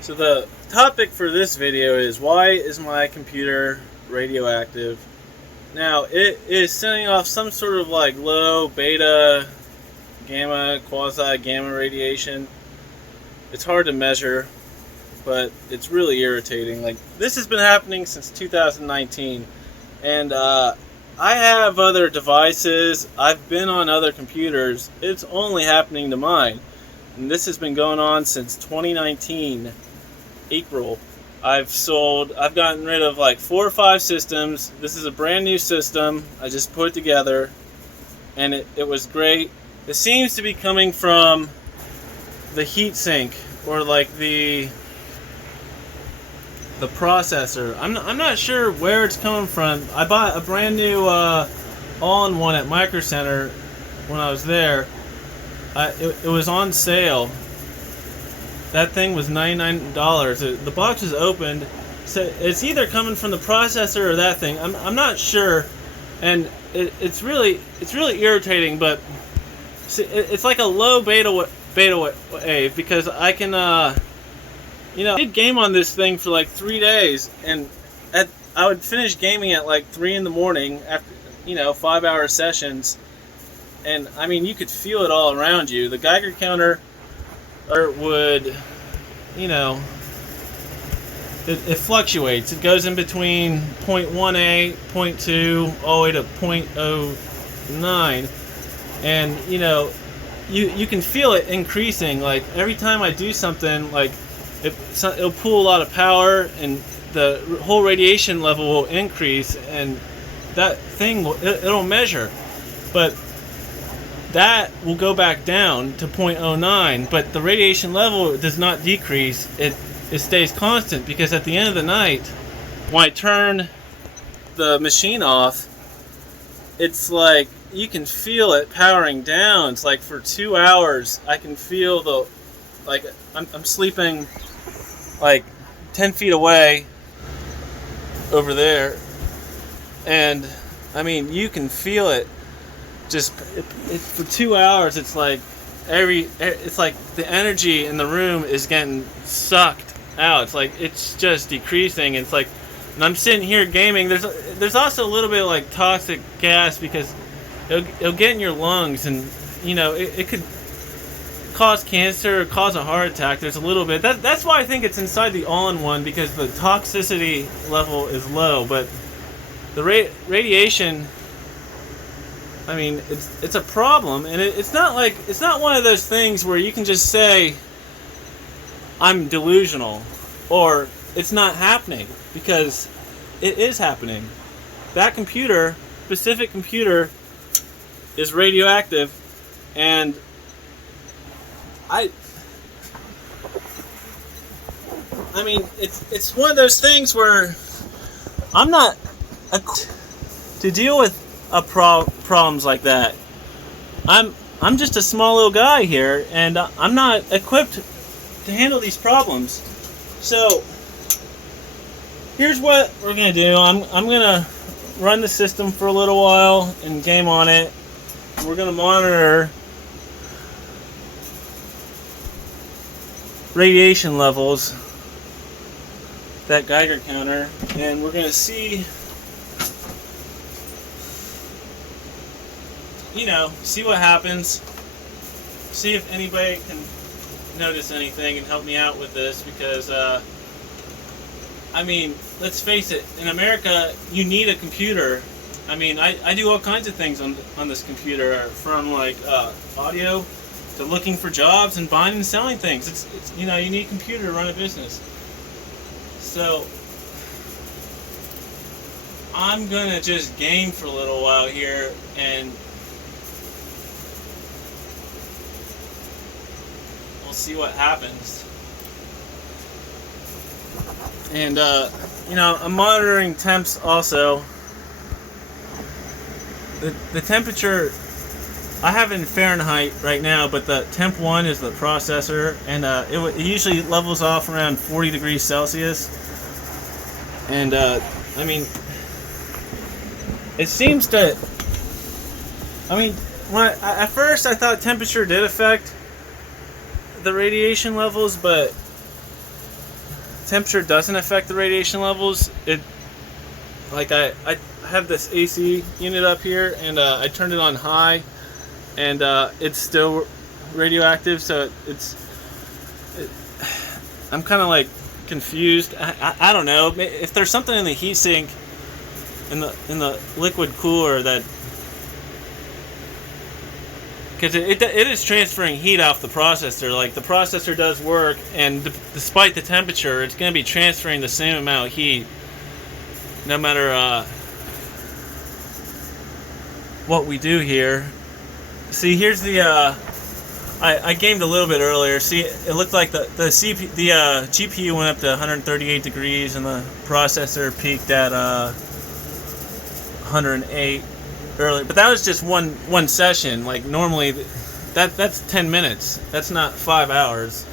So the topic for this video is, why is my computer radioactive? Now, it is sending off some sort of like low beta, gamma, quasi gamma radiation. It's hard to measure, but it's really irritating. Like, this has been happening since 2019, and I have other devices. I've been on other computers. It's only happening to mine, and this has been going on since 2019. April. I've gotten rid of like 4 or 5 systems. This is a brand new system. I just put it together, and it was great. It seems to be coming from the heatsink, or like the processor. I'm not sure where it's coming from. I bought a brand new all-in-one at Micro Center when I was there. It was on sale. That thing was $99. The box is opened, so it's either coming from the processor or that thing. I'm not sure, and it's really irritating. But it's like a low beta wave, because I can I did game on this thing for like 3 days, and I would finish gaming at like 3 in the morning after 5-hour sessions, and I mean, you could feel it all around you. The Geiger counter would, it fluctuates. It goes in between 0.18, 0.2, all the way to 0.09, and you can feel it increasing. Like, every time I do something, like it'll pull a lot of power, and the whole radiation level will increase, and that thing it'll measure, but that will go back down to 0.09, but the radiation level does not decrease. It stays constant, because at the end of the night, when I turn the machine off, it's like you can feel it powering down. It's like for 2 hours, I can feel I'm sleeping like 10 feet away over there, and I mean, you can feel it. Just for 2 hours, it's like the energy in the room is getting sucked out. It's like it's just decreasing. It's like, and I'm sitting here gaming. There's also a little bit of like toxic gas, because it'll get in your lungs, and it could cause cancer or cause a heart attack. There's a little bit. That's why I think it's inside the all-in-one, because the toxicity level is low, but the radiation, I mean, it's a problem, and it's not one of those things where you can just say I'm delusional or it's not happening, because it is happening. That specific computer is radioactive, and I mean, it's one of those things where I'm not to deal with problems like that. I'm just a small little guy here, and I'm not equipped to handle these problems. So here's what we're gonna do. I'm gonna run the system for a little while and game on it. We're gonna monitor radiation levels, that Geiger counter, and we're gonna see what happens. See if anybody can notice anything and help me out with this, because I mean, let's face it, in America you need a computer. I mean, I do all kinds of things on this computer, from like audio to looking for jobs and buying and selling things. It's you need a computer to run a business. So I'm gonna just game for a little while here, and we'll see what happens. And I'm monitoring temps also. The temperature I have in Fahrenheit right now, but the temp 1 is the processor, and it usually levels off around 40 degrees Celsius. And I mean, it seems to, I mean, at first I thought temperature did affect the radiation levels, but temperature doesn't affect the radiation levels. It, like I have this AC unit up here, and I turned it on high, and it's still radioactive. So I'm kind of like confused. I don't know if there's something in the heatsink in the liquid cooler that, because it is transferring heat off the processor. Like, the processor does work, and despite the temperature, it's going to be transferring the same amount of heat no matter what we do here. See, here's the I gamed a little bit earlier. See, it looked like the GPU went up to 138 degrees, and the processor peaked at 108 earlier. But that was just one session. Like, normally that's 10 minutes. That's not 5 hours.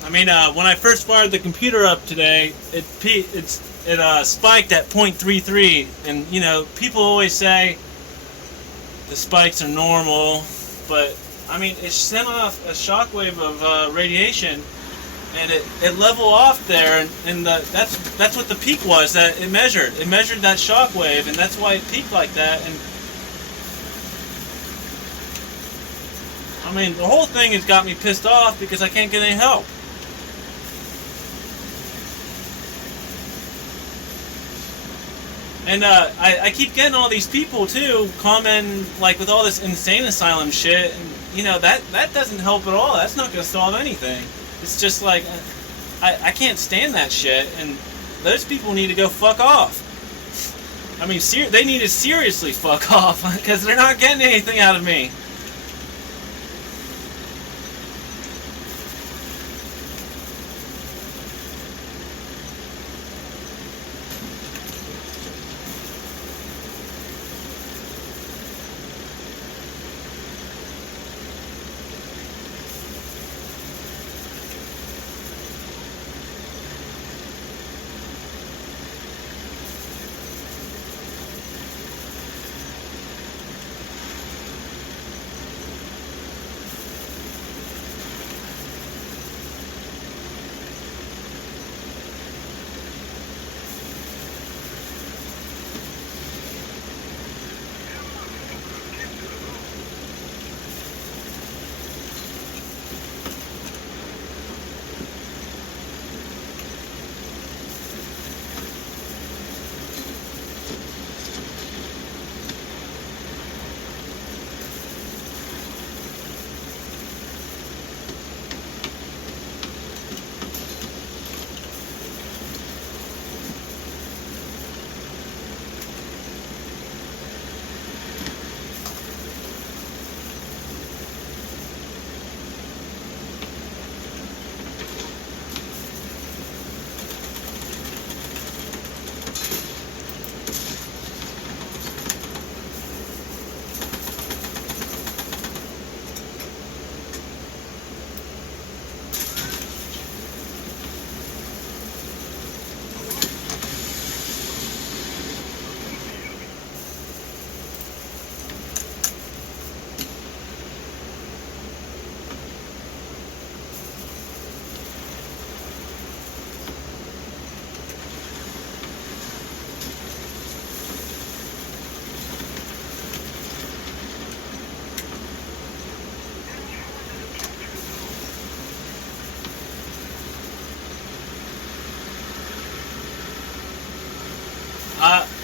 I mean, when I first fired the computer up today, it spiked at 0.33, and you know, people always say the spikes are normal, but I mean, it sent off a shockwave of radiation, and it leveled off there, and that's what the peak was that it measured. It measured that shockwave, and that's why it peaked like that. And I mean, the whole thing has got me pissed off because I can't get any help. And I keep getting all these people too commenting, like, with all this insane asylum shit, and you know, that doesn't help at all. That's not going to solve anything. It's just like, I can't stand that shit, and those people need to go fuck off. I mean, they need to seriously fuck off, because they're not getting anything out of me.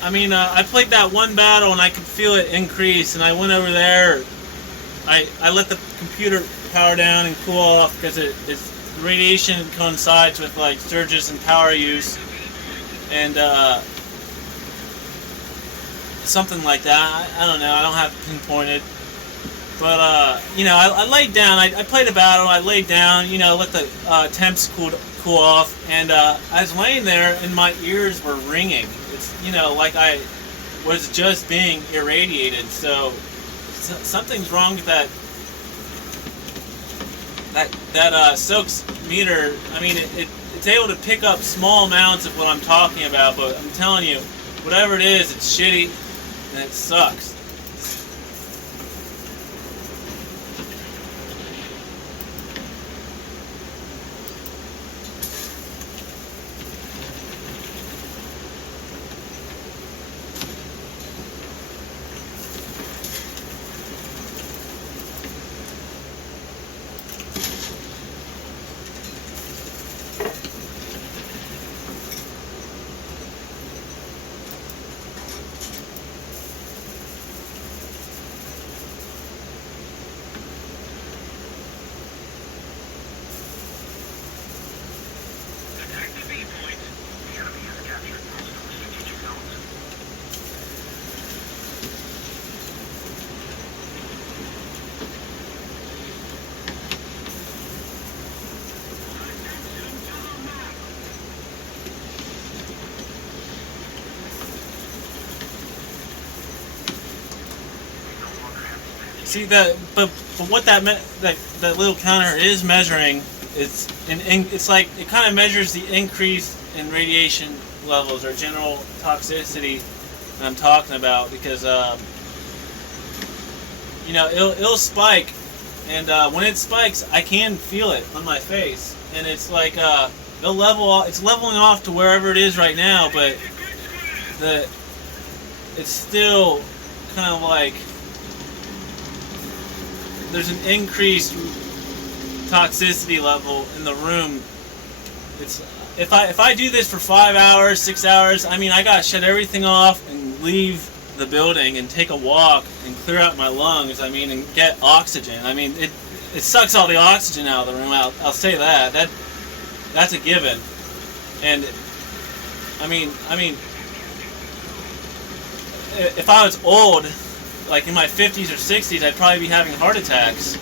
I mean, I played that one battle and I could feel it increase, and I went over there. I let the computer power down and cool off because it's radiation coincides with like surges in power use, and something like that. I don't know. I don't have it pinpointed. But, you know, I laid down. I played a battle. I laid down, you know, let the temps cool off. And I was laying there and my ears were ringing. It's, you know, like I was just being irradiated. So something's wrong with that SOAKS meter. I mean, it's able to pick up small amounts of what I'm talking about. But I'm telling you, whatever it is, it's shitty and it sucks. See that, but what that little counter is measuring, it's like it kind of measures the increase in radiation levels or general toxicity that I'm talking about, because you know, it'll spike, and when it spikes, I can feel it on my face, and it's like it'll it's leveling off to wherever it is right now, but it's still kind of like there's an increased toxicity level in the room. It's if I do this for 5 hours, 6 hours, I mean, I gotta shut everything off and leave the building and take a walk and clear out my lungs. I mean, and get oxygen. I mean, it sucks all the oxygen out of the room. I'll say that's a given. And I mean, if I was old, like in my 50s or 60s, I'd probably be having heart attacks.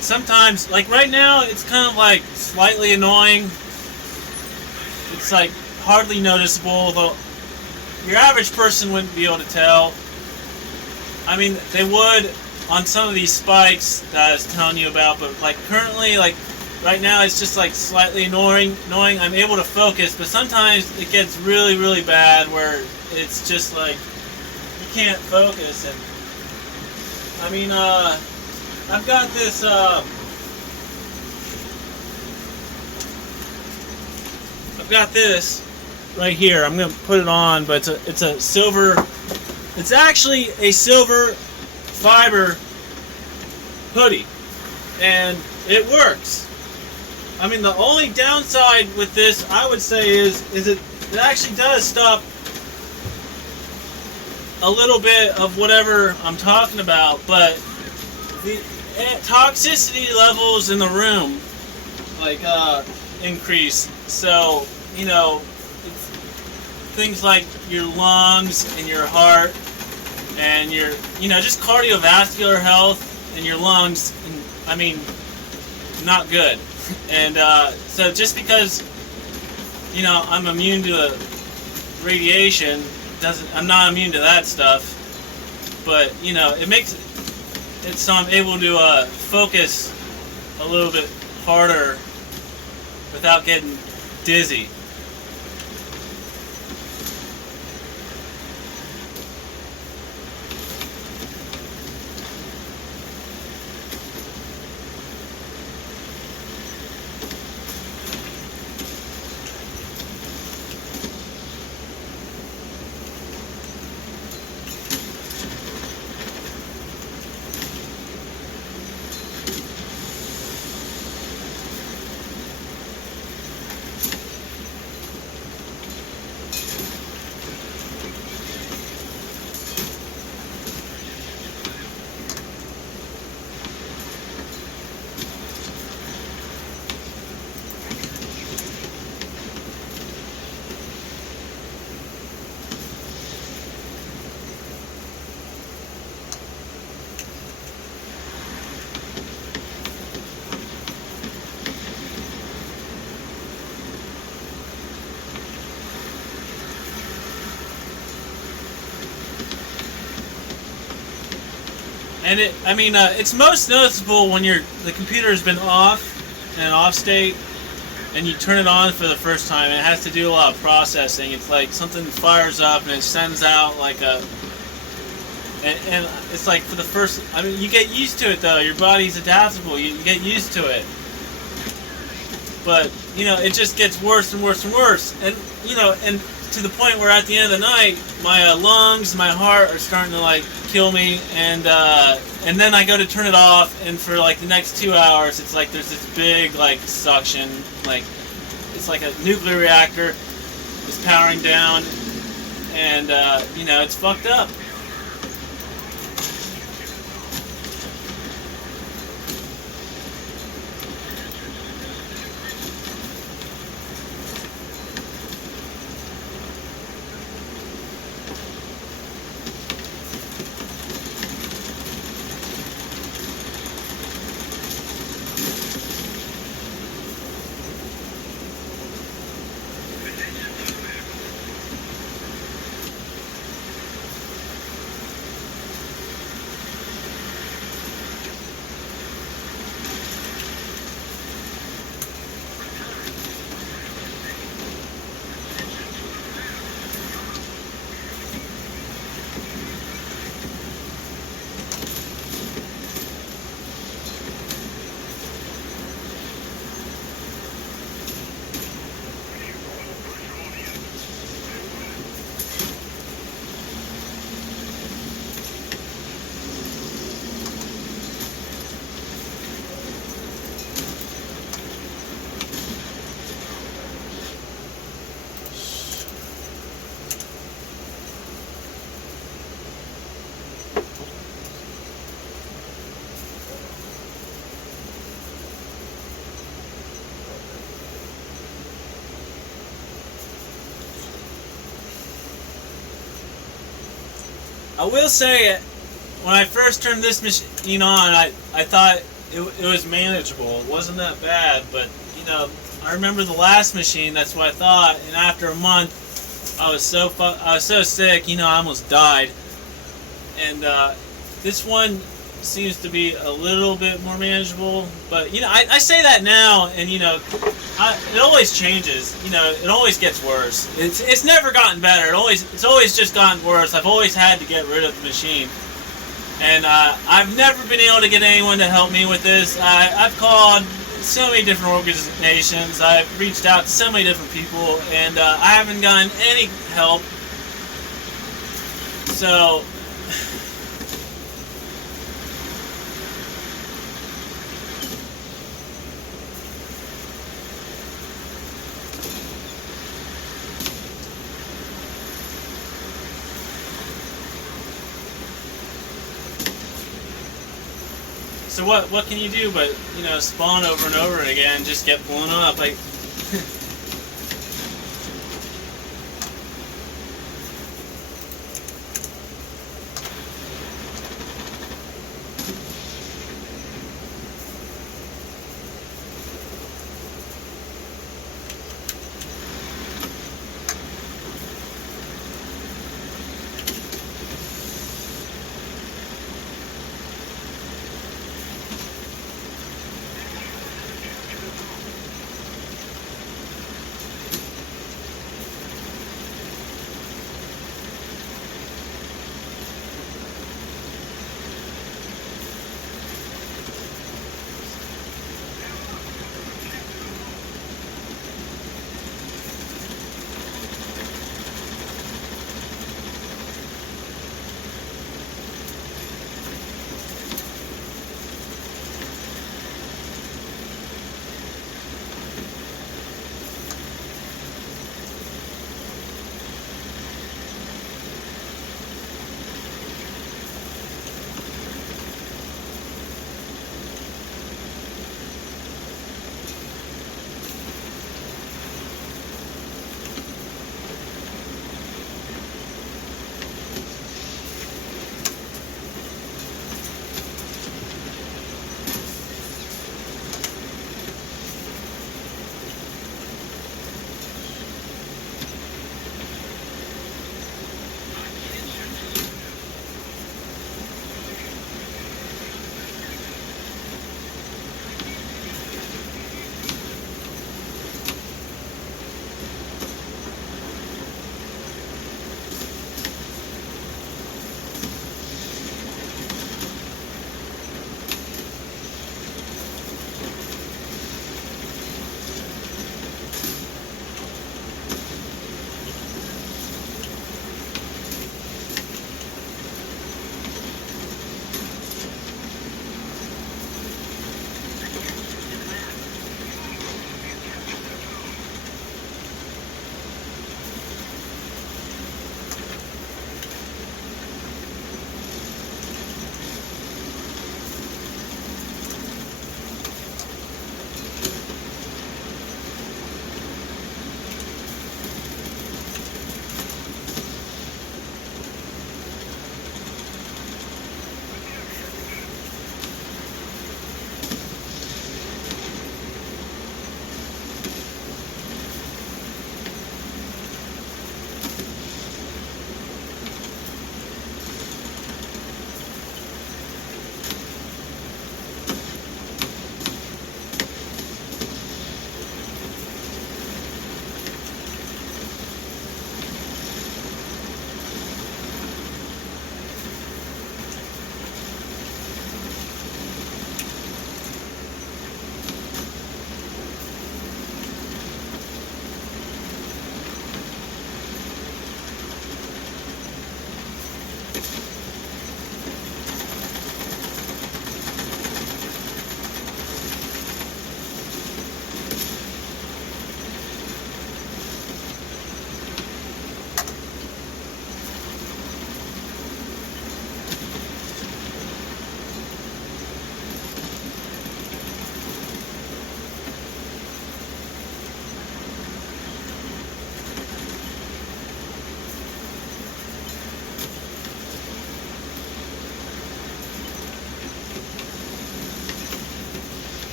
And sometimes, like right now, it's kind of like slightly annoying. It's like hardly noticeable, though your average person wouldn't be able to tell. I mean, they would on some of these spikes that I was telling you about, but like currently, like right now, it's just like slightly annoying. I'm able to focus, but sometimes it gets really, really bad where it's just like you can't focus. And I mean, I've got this. I've got this right here. I'm gonna put it on, but it's a silver. It's actually a silver fiber hoodie, and it works. I mean, the only downside with this, I would say, is it actually does stop a little bit of whatever I'm talking about, but the toxicity levels in the room like increase. So you know, it's things like your lungs and your heart and your just cardiovascular health and your lungs. And, I mean, not good. And so just because I'm immune to radiation I'm not immune to that stuff. But it makes it so I'm able to focus a little bit harder without getting dizzy. And it's most noticeable when the computer has been off, in an off state, and you turn it on for the first time. It has to do a lot of processing. It's like something fires up and it sends out like and it's like for the first. I mean, you get used to it though. Your body's adaptable. You get used to it. But it just gets worse and worse and worse. And and to the point where at the end of the night, my lungs, my heart are starting to like kill me, and then I go to turn it off, and for like the next 2 hours, it's like there's this big like suction, like it's like a nuclear reactor is powering down, and it's fucked up. I will say, when I first turned this machine on, I thought it was manageable. It wasn't that bad, but you know, I remember the last machine. That's what I thought. And after a month, I was so sick. You know, I almost died. And this one seems to be a little bit more manageable. But you know, I say that now, and you know, it always changes. You know, it always gets worse. It's never gotten better. It's always just gotten worse. I've always had to get rid of the machine. And I've never been able to get anyone to help me with this. I've called so many different organizations. I've reached out to so many different people, and I haven't gotten any help. So, so what can you do but, you know, spawn over and over again, just get blown up? Like,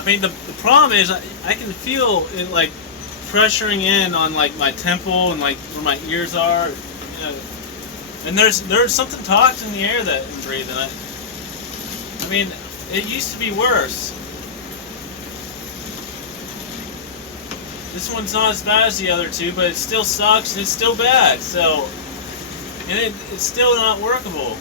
I mean, the problem is I can feel it like pressuring in on like my temple and like where my ears are. You know, and there's something toxic in the air that I'm breathing. I mean, it used to be worse. This one's not as bad as the other two, but it still sucks and it's still bad. So, and it's still not workable.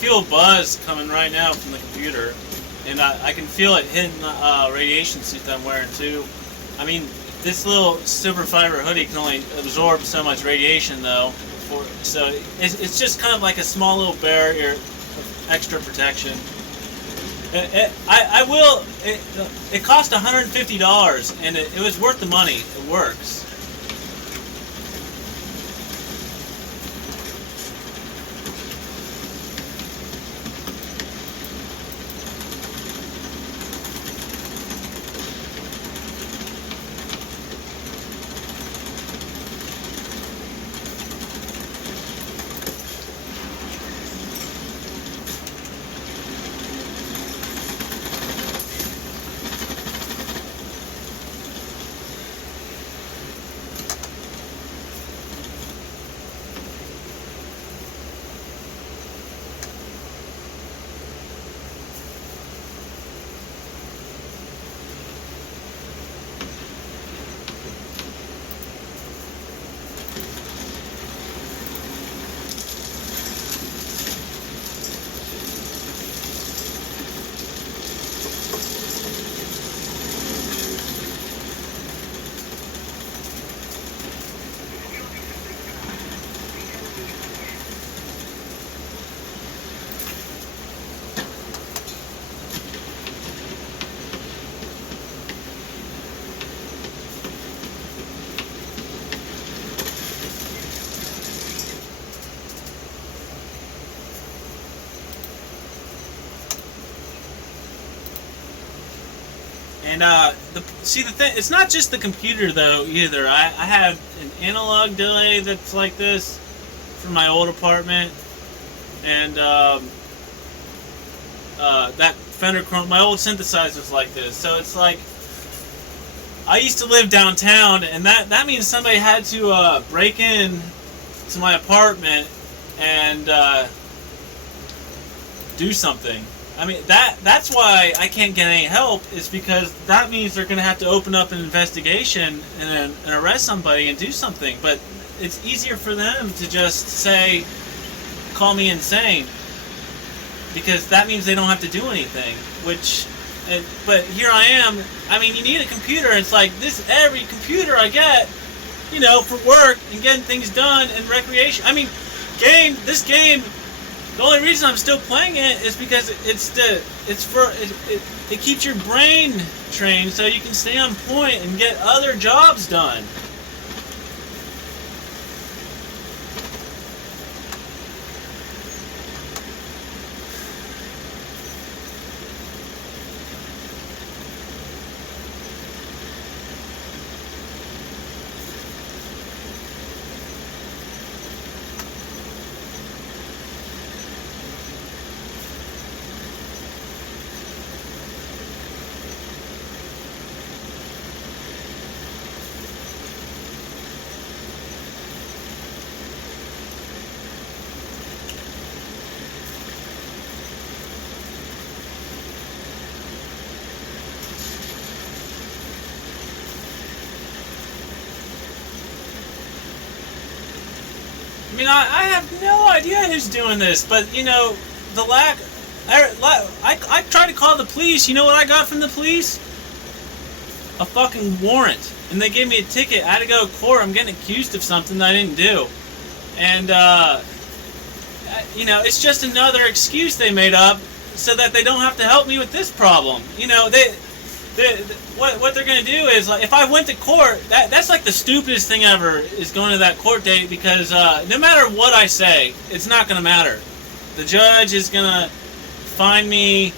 Feel a buzz coming right now from the computer, and I can feel it hitting the radiation suit that I'm wearing too. I mean, this little super fiber hoodie can only absorb so much radiation though, so it's just kind of like a small little barrier of extra protection. It cost $150 and it was worth the money. It works. And the thing, it's not just the computer though either. I have an analog delay that's like this from my old apartment, and that Fender Chrome, my old synthesizer's like this. So it's like, I used to live downtown, and that means somebody had to break in to my apartment and do something. I mean, that's why I can't get any help, is because that means they're going to have to open up an investigation and arrest somebody and do something. But it's easier for them to just say, call me insane, because that means they don't have to do anything. But here I am. I mean, you need a computer. It's like this, every computer I get, you know, for work and getting things done and recreation. I mean, this game. The only reason I'm still playing it is because it keeps your brain trained so you can stay on point and get other jobs done. mean, I have no idea who's doing this, but, you know, the lack... I tried to call the police. You know what I got from the police? A fucking warrant. And they gave me a ticket. I had to go to court. I'm getting accused of something that I didn't do. And, you know, it's just another excuse they made up so that they don't have to help me with this problem. You know, what they're going to do is, like, if I went to court, that's like the stupidest thing ever, is going to that court date, because no matter what I say, it's not going to matter. The judge is going to find me,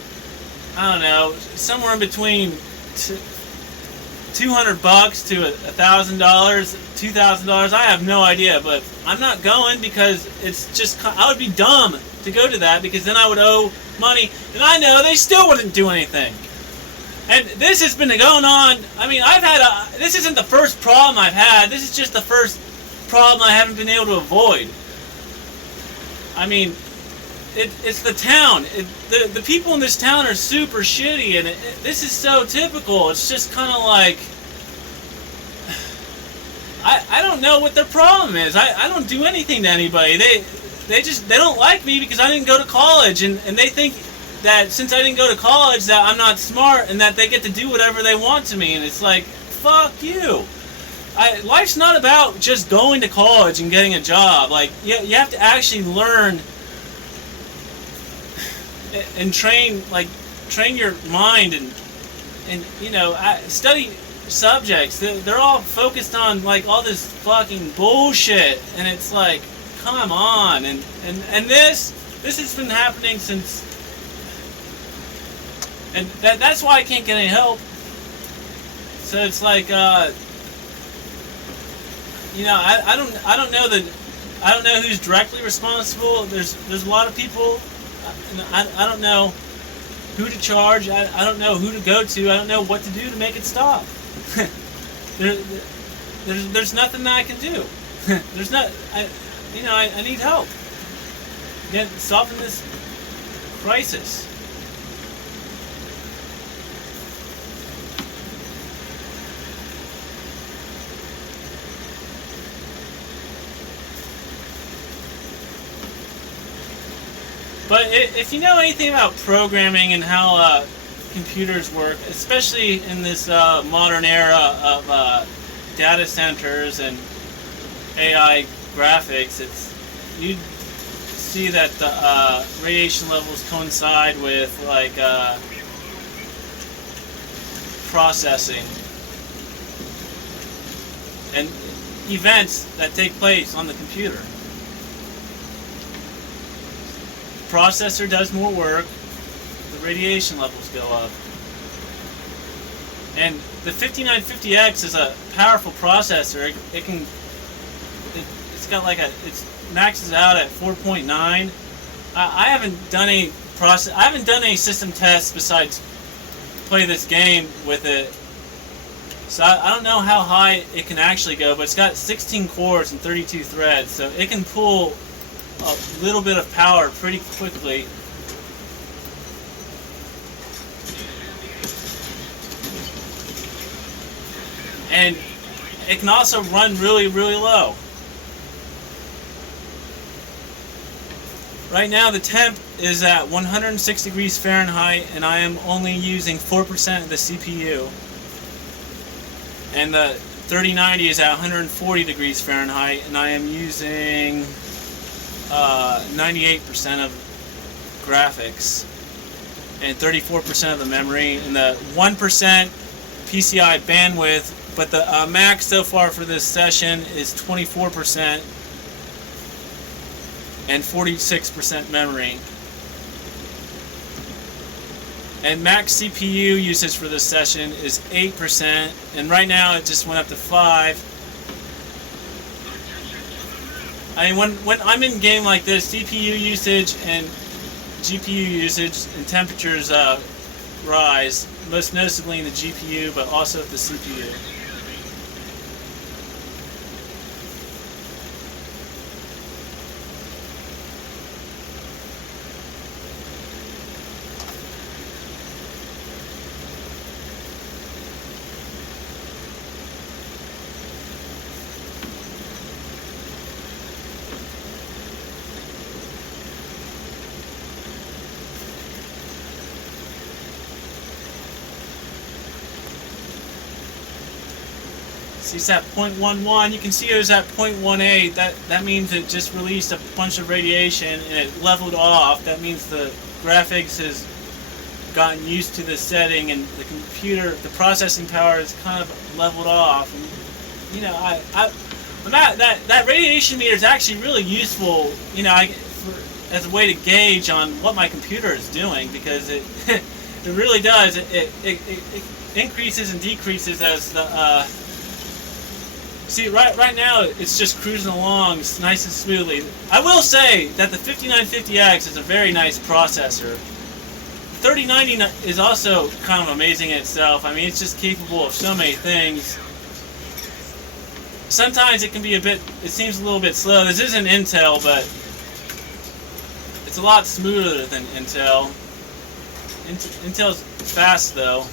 I don't know, somewhere in between $200 to $1,000, $2,000. I have no idea, but I'm not going, because it's just, I would be dumb to go to that, because then I would owe money, and I know they still wouldn't do anything. And this has been going on. I mean, this isn't the first problem I've had. This is just the first problem I haven't been able to avoid. I mean, it's the town. The people in this town are super shitty, and this is so typical. It's just kind of like, I don't know what their problem is. I don't do anything to anybody. They don't like me because I didn't go to college, and they think that since I didn't go to college that I'm not smart and that they get to do whatever they want to me, and it's like, fuck you. Life's not about just going to college and getting a job. Like, you have to actually learn and train your mind and you know, study subjects. They're all focused on, like, all this fucking bullshit, and it's like, come on. And this has been happening since. And that's why I can't get any help. So it's like, you know, I don't know who's directly responsible. There's a lot of people. I don't know who to charge. I don't know who to go to. I don't know what to do to make it stop. There's nothing that I can do. I need help. Get solving this crisis. But if you know anything about programming and how computers work, especially in this modern era of data centers and AI graphics, you'd see that the radiation levels coincide with, like, processing and events that take place on the computer. Processor does more work, the radiation levels go up. And the 5950X is a powerful processor. It maxes out at 4.9. I haven't done any system tests besides play this game with it. So I don't know how high it can actually go, but it's got 16 cores and 32 threads, so it can pull a little bit of power pretty quickly. And it can also run really, really low. Right now the temp is at 106 degrees Fahrenheit, and I am only using 4% of the CPU. And the 3090 is at 140 degrees Fahrenheit, and I am using 98% of graphics and 34% of the memory, and the 1% PCI bandwidth, but the max so far for this session is 24% and 46% memory. And max CPU usage for this session is 8%, and right now it just went up to 5%. I mean, when I'm in game like this, CPU usage and GPU usage and temperatures rise, most noticeably in the GPU, but also the CPU. See, it's at 0.11. You can see it was at 0.18. That means it just released a bunch of radiation and it leveled off. That means the graphics has gotten used to the setting and the computer, the processing power is kind of leveled off. And, you know, that radiation meter is actually really useful. You know, as a way to gauge on what my computer is doing, because it it really does. It increases and decreases as the see, right now it's just cruising along nice and smoothly. I will say that the 5950X is a very nice processor. 3090 is also kind of amazing in itself. I mean, it's just capable of so many things. Sometimes it can be it seems a little bit slow. This isn't Intel, but it's a lot smoother than Intel. Intel's fast though.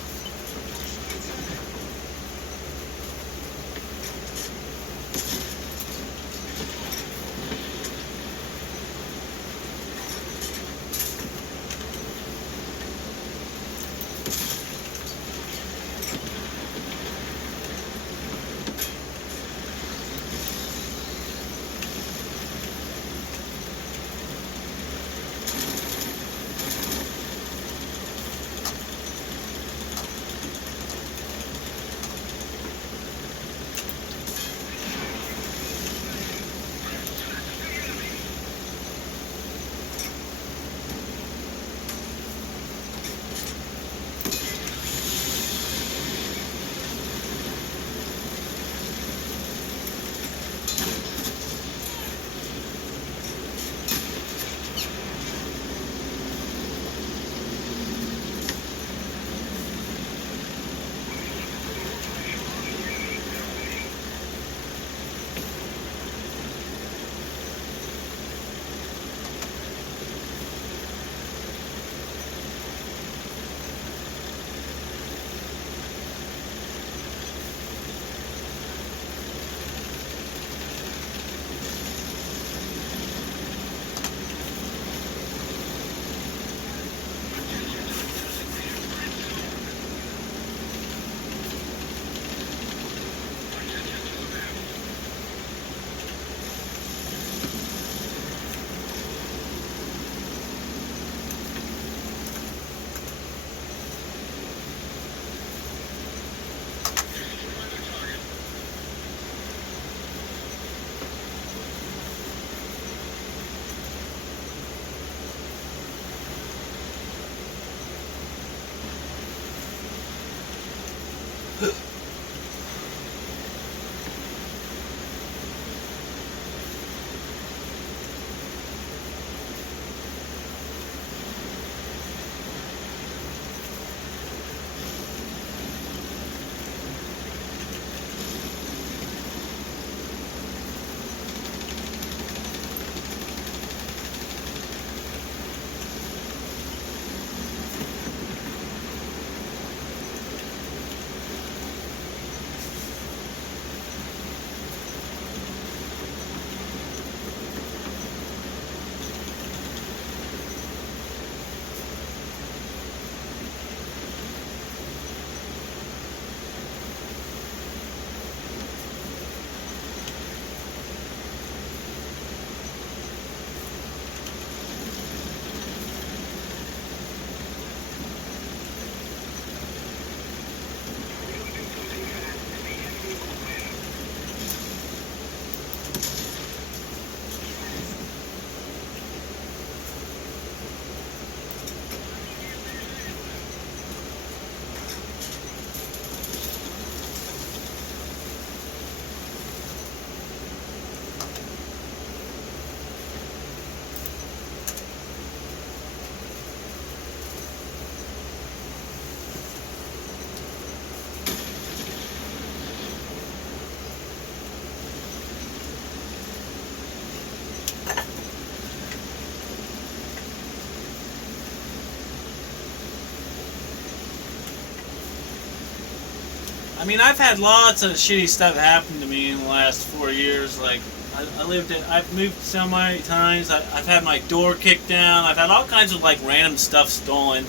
I mean, I've had lots of shitty stuff happen to me in the last 4 years. Like, I've moved so many times. I've had my door kicked down. I've had all kinds of like random stuff stolen.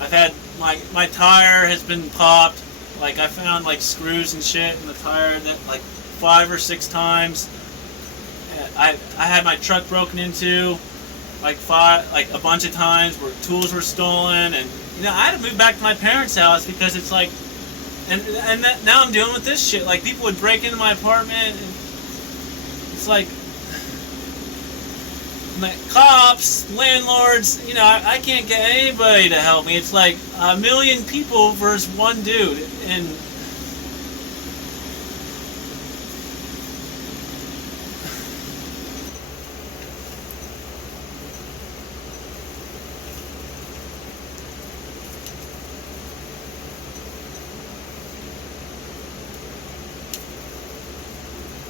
I've had my tire has been popped. Like I found like screws and shit in the tire that like 5 or 6 times. I had my truck broken into like a bunch of times where tools were stolen, and you know I had to move back to my parents' house because it's like, and now I'm dealing with this shit. Like people would break into my apartment, and it's like cops, landlords. You know I can't get anybody to help me. It's like a million people versus one dude, and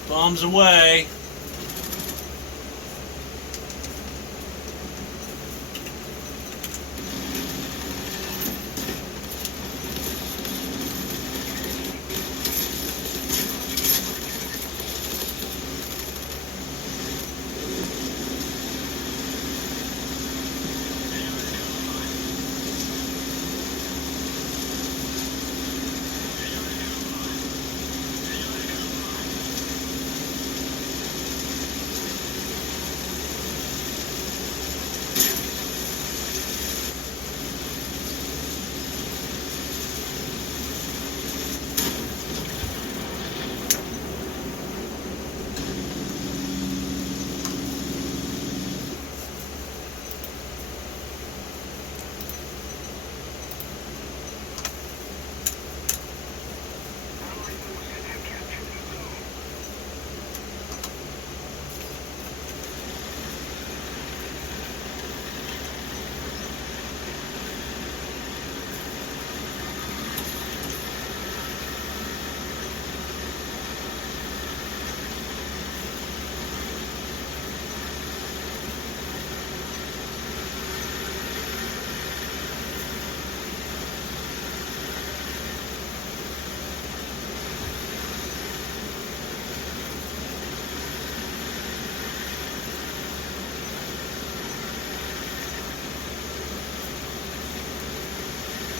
bombs away.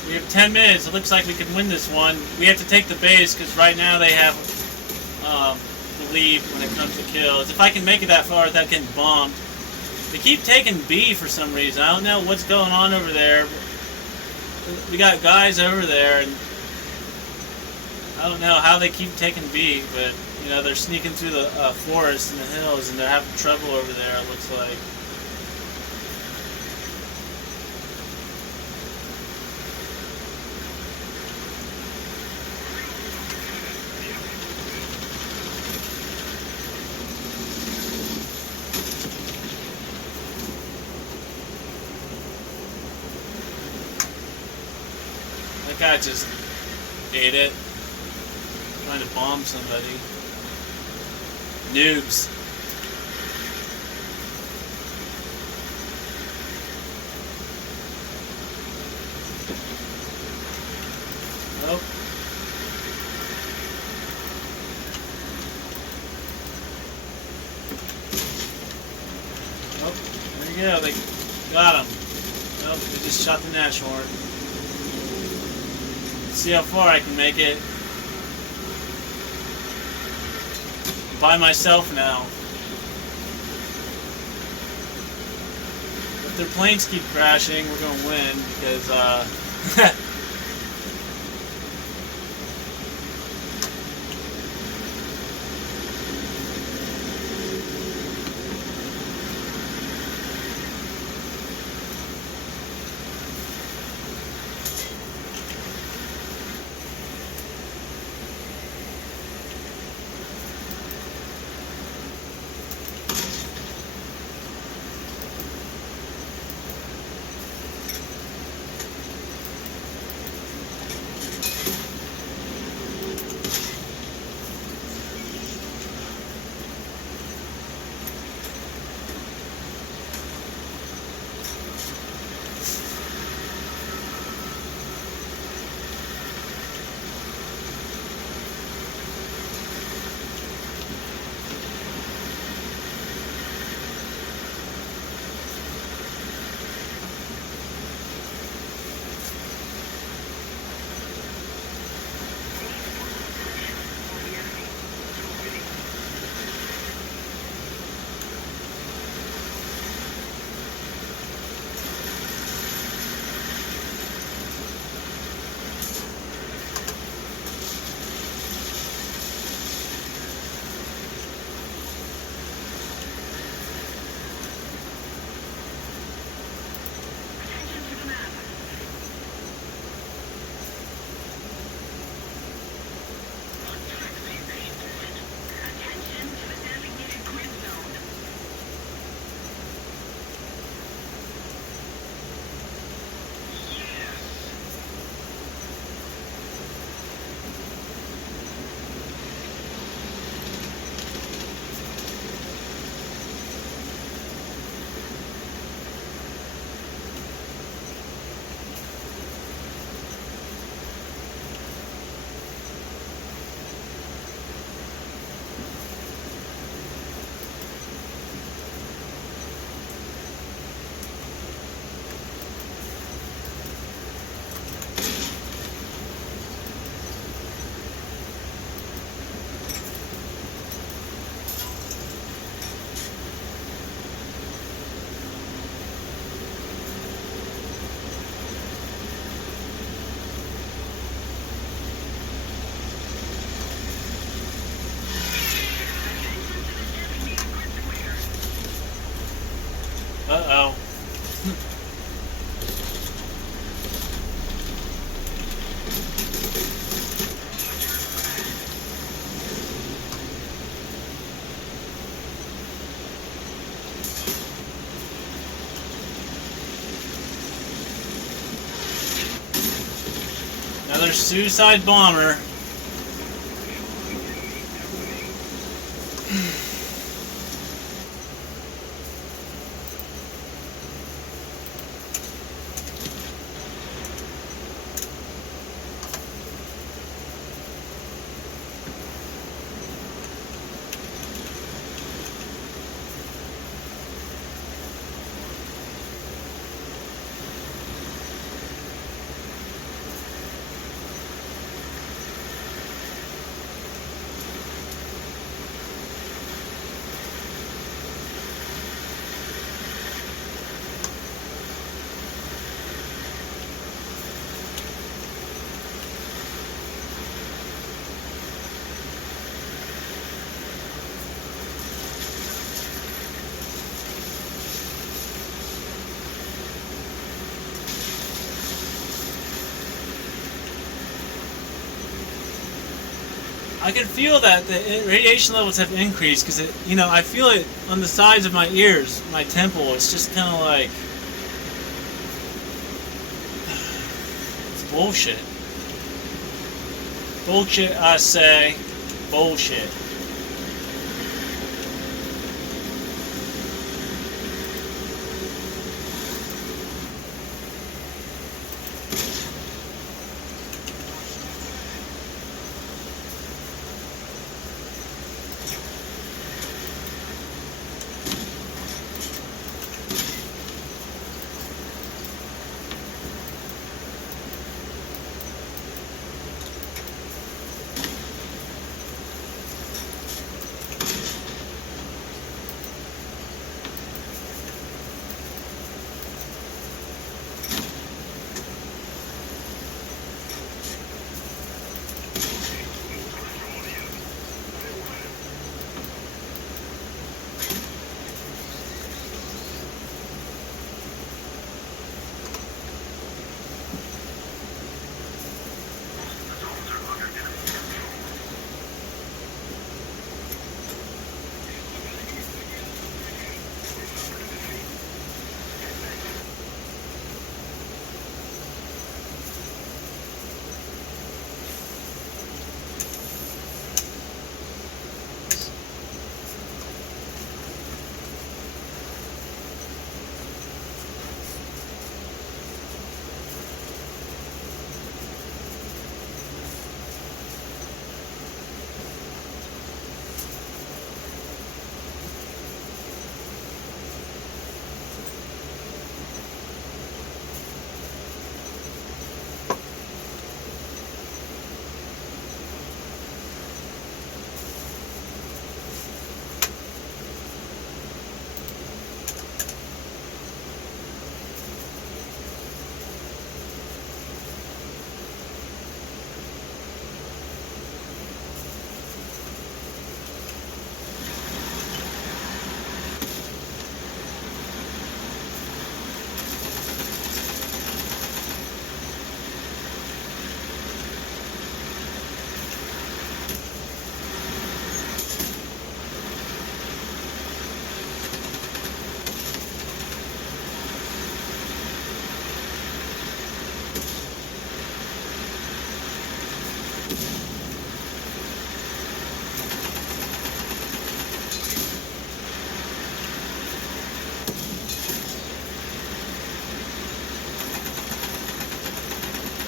We have 10 minutes. It looks like we can win this one. We have to take the base because right now they have the lead when it comes to kills. If I can make it that far without getting bombed. They keep taking B for some reason. I don't know what's going on over there. We got guys over there, and I don't know how they keep taking B, but you know they're sneaking through the forest and the hills, and they're having trouble over there. It looks like. That guy just ate it. Trying to bomb somebody. Noobs. Nope. Oh, there you go. They got him. Nope, they just shot the Nash horn. See how far I can make it. By myself now. If their planes keep crashing, we're gonna win because Another suicide bomber. I can feel that the radiation levels have increased because I feel it on the sides of my ears, my temple. It's just kind of like it's bullshit. Bullshit, I say. Bullshit.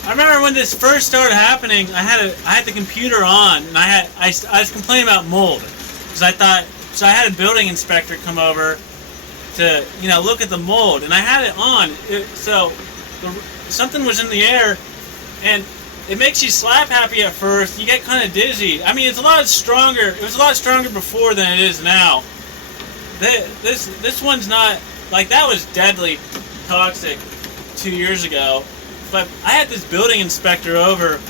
I remember when this first started happening. I had the computer on, and I was complaining about mold because I had a building inspector come over to look at the mold, and I had it on. Something was in the air, and it makes you slap happy at first. You get kind of dizzy. I mean, it's a lot stronger. It was a lot stronger before than it is now. This one's not like that. Was deadly toxic 2 years ago. But I had this building inspector over,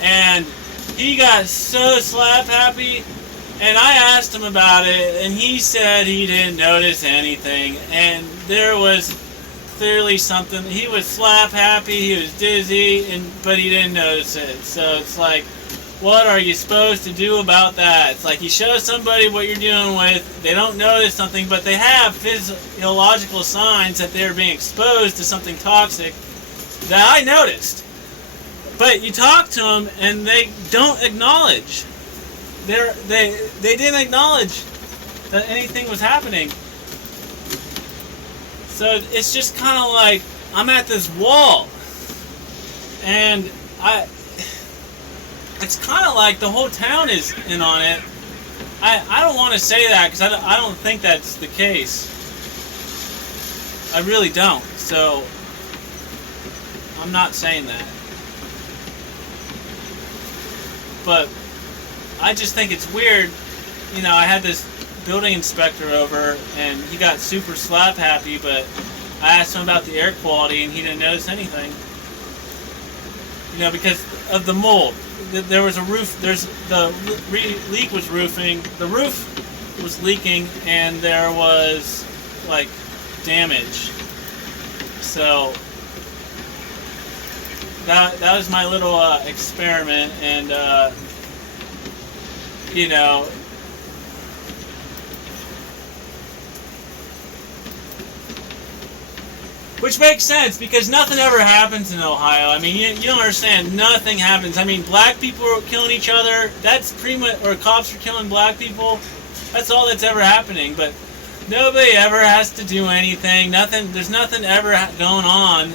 and he got so slap happy, and I asked him about it, and he said he didn't notice anything, and there was clearly something. He was slap happy, he was dizzy, but he didn't notice it. So it's like, what are you supposed to do about that? It's like you show somebody what you're dealing with, they don't notice something, but they have physiological signs that they're being exposed to something toxic that I noticed. But you talk to them and they don't acknowledge. They didn't acknowledge that anything was happening. So it's just kind of like I'm at this wall, and it's kind of like the whole town is in on it. I don't want to say that because I don't think that's the case. I really don't. So I'm not saying that. But I just think it's weird. You know, I had this building inspector over and he got super slap happy, but I asked him about the air quality and he didn't notice anything. You know, because of the mold. There was a roof, the leak was roofing, the roof was leaking and there was like damage. So that was my little experiment, and you know, which makes sense because nothing ever happens in Ohio. I mean, you don't understand. Nothing happens. I mean, black people are killing each other. That's pretty much, or cops are killing black people. That's all that's ever happening. But nobody ever has to do anything. Nothing. There's nothing ever going on.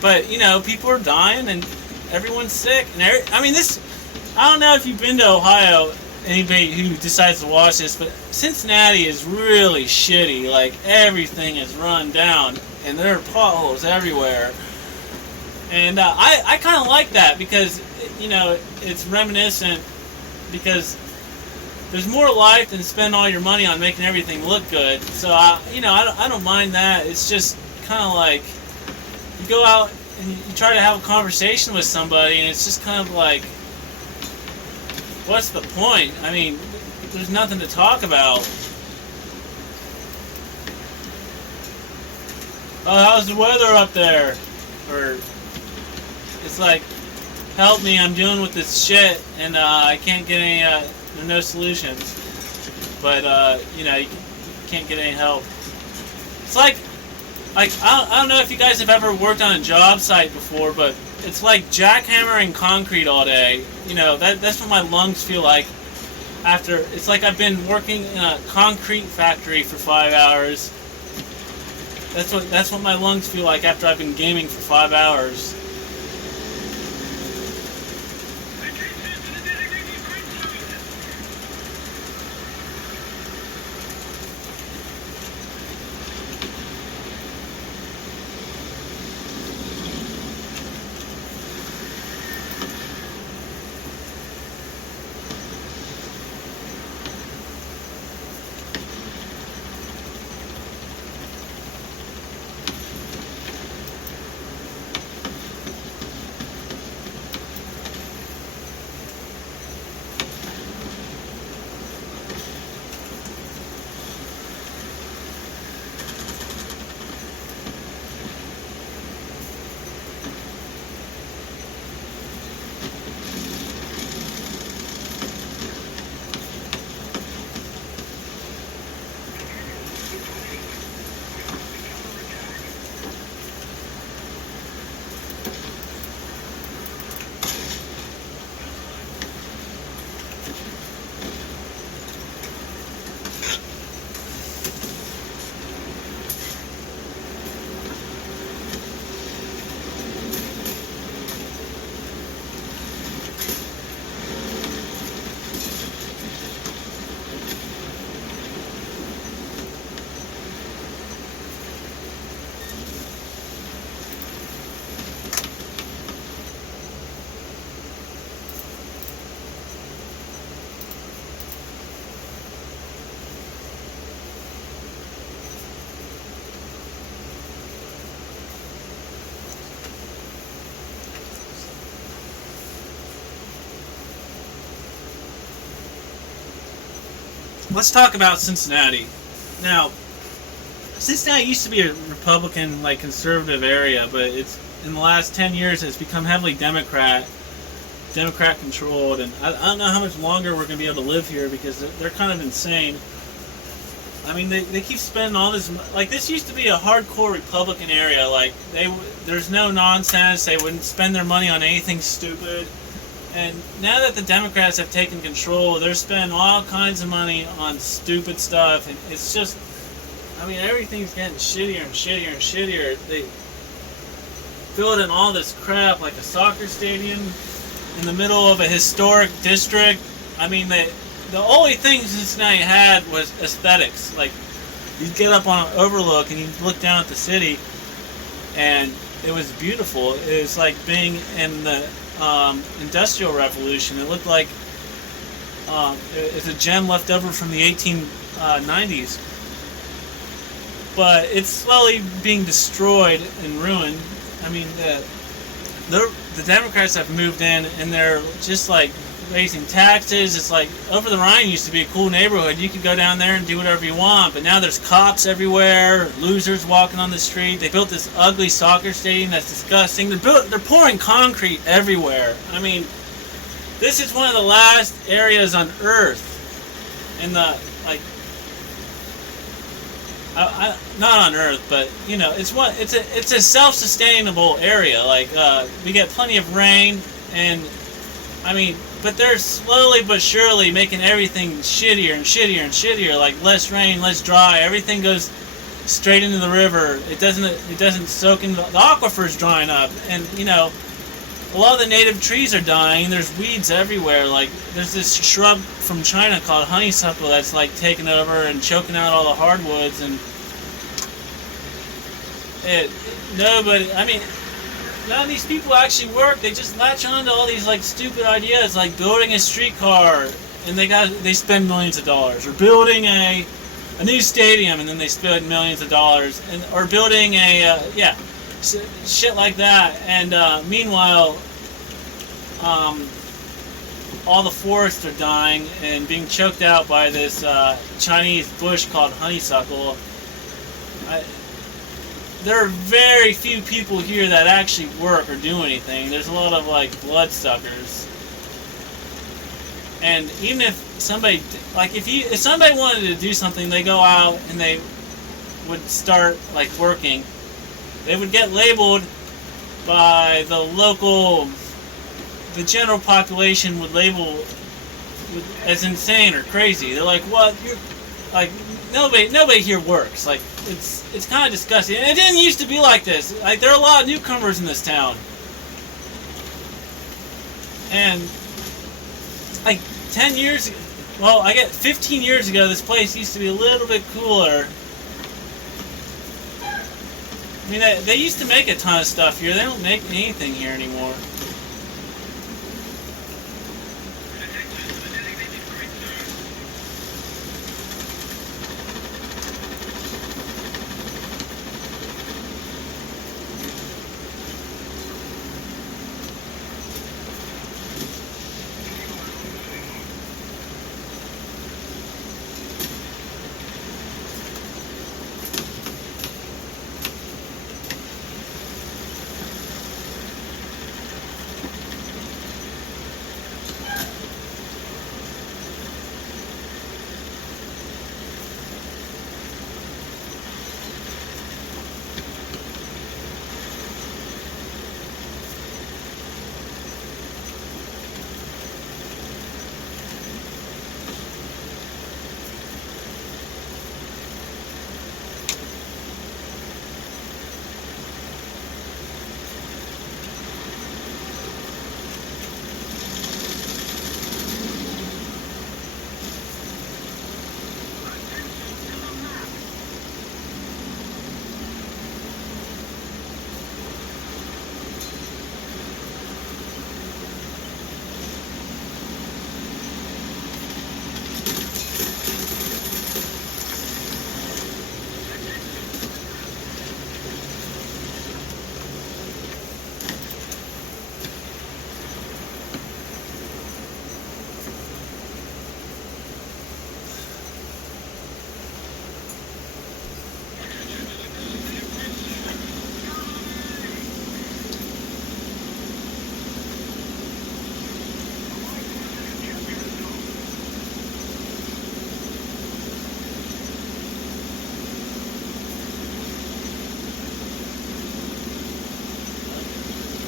But you know, people are dying and everyone's sick. And I mean, this. I don't know if you've been to Ohio. Anybody who decides to watch this, but Cincinnati is really shitty. Like everything is run down. And there are potholes everywhere. And I kind of like that because, you know, it's reminiscent because there's more life than spend all your money on making everything look good. So, you know, I don't mind that. It's just kind of like you go out and you try to have a conversation with somebody and it's just kind of like, what's the point? I mean, there's nothing to talk about. Oh, how's the weather up there? Or it's like, help me, I'm dealing with this shit and I can't get any, there are no solutions. But, you know, you can't get any help. It's like I don't know if you guys have ever worked on a job site before, but it's like jackhammering concrete all day. You know, that's what my lungs feel like after. It's like I've been working in a concrete factory for 5 hours. That's what my lungs feel like after I've been gaming for 5 hours. Let's talk about Cincinnati. Now, Cincinnati used to be a Republican, like, conservative area, but it's in the last 10 years it's become heavily Democrat controlled, and I don't know how much longer we're going to be able to live here because they're kind of insane. I mean, they keep spending all this. Like, this used to be a hardcore Republican area. Like, there's no nonsense. They wouldn't spend their money on anything stupid. And now that the Democrats have taken control, they're spending all kinds of money on stupid stuff. And it's just, I mean, everything's getting shittier and shittier and shittier. They build in all this crap, like a soccer stadium in the middle of a historic district. I mean, the only thing Cincinnati had was aesthetics. Like, you'd get up on an overlook and you'd look down at the city, and it was beautiful. It was like being in the Industrial Revolution. It looked like it's a gem left over from the 1890s. But it's slowly being destroyed and ruined. I mean, the Democrats have moved in, and they're just like raising taxes. It's like, over the Rhine used to be a cool neighborhood. You could go down there and do whatever you want, but now there's cops everywhere, losers walking on the street. They built this ugly soccer stadium that's disgusting. They're pouring concrete everywhere. I mean, this is one of the last areas on Earth in the, like, not on Earth, but you know, it's a self-sustainable area. Like, we get plenty of rain, and I mean, but they're slowly but surely making everything shittier and shittier and shittier. Like, less rain, less dry. Everything goes straight into the river. It doesn't soak in. The aquifer's drying up, and you know, a lot of the native trees are dying. There's weeds everywhere. Like, there's this shrub from China called honeysuckle that's like taking over and choking out all the hardwoods, and nobody. I mean, none of these people actually work. They just latch on to all these like stupid ideas, like building a streetcar, and they spend millions of dollars, or building a new stadium, and then they spend millions of dollars, or building a shit like that. And meanwhile, all the forests are dying and being choked out by this Chinese bush called honeysuckle. There are very few people here that actually work or do anything. There's a lot of like bloodsuckers. And even if somebody, like, if somebody wanted to do something, they go out and they would start like working. They would get labeled by the local, the general population would label as insane or crazy. They're like, what? You're like, nobody here works. Like, it's kind of disgusting. And it didn't used to be like this. Like, there are a lot of newcomers in this town. And like 10 years ago, well, I get 15 years ago, this place used to be a little bit cooler. I mean, they used to make a ton of stuff here. They don't make anything here anymore.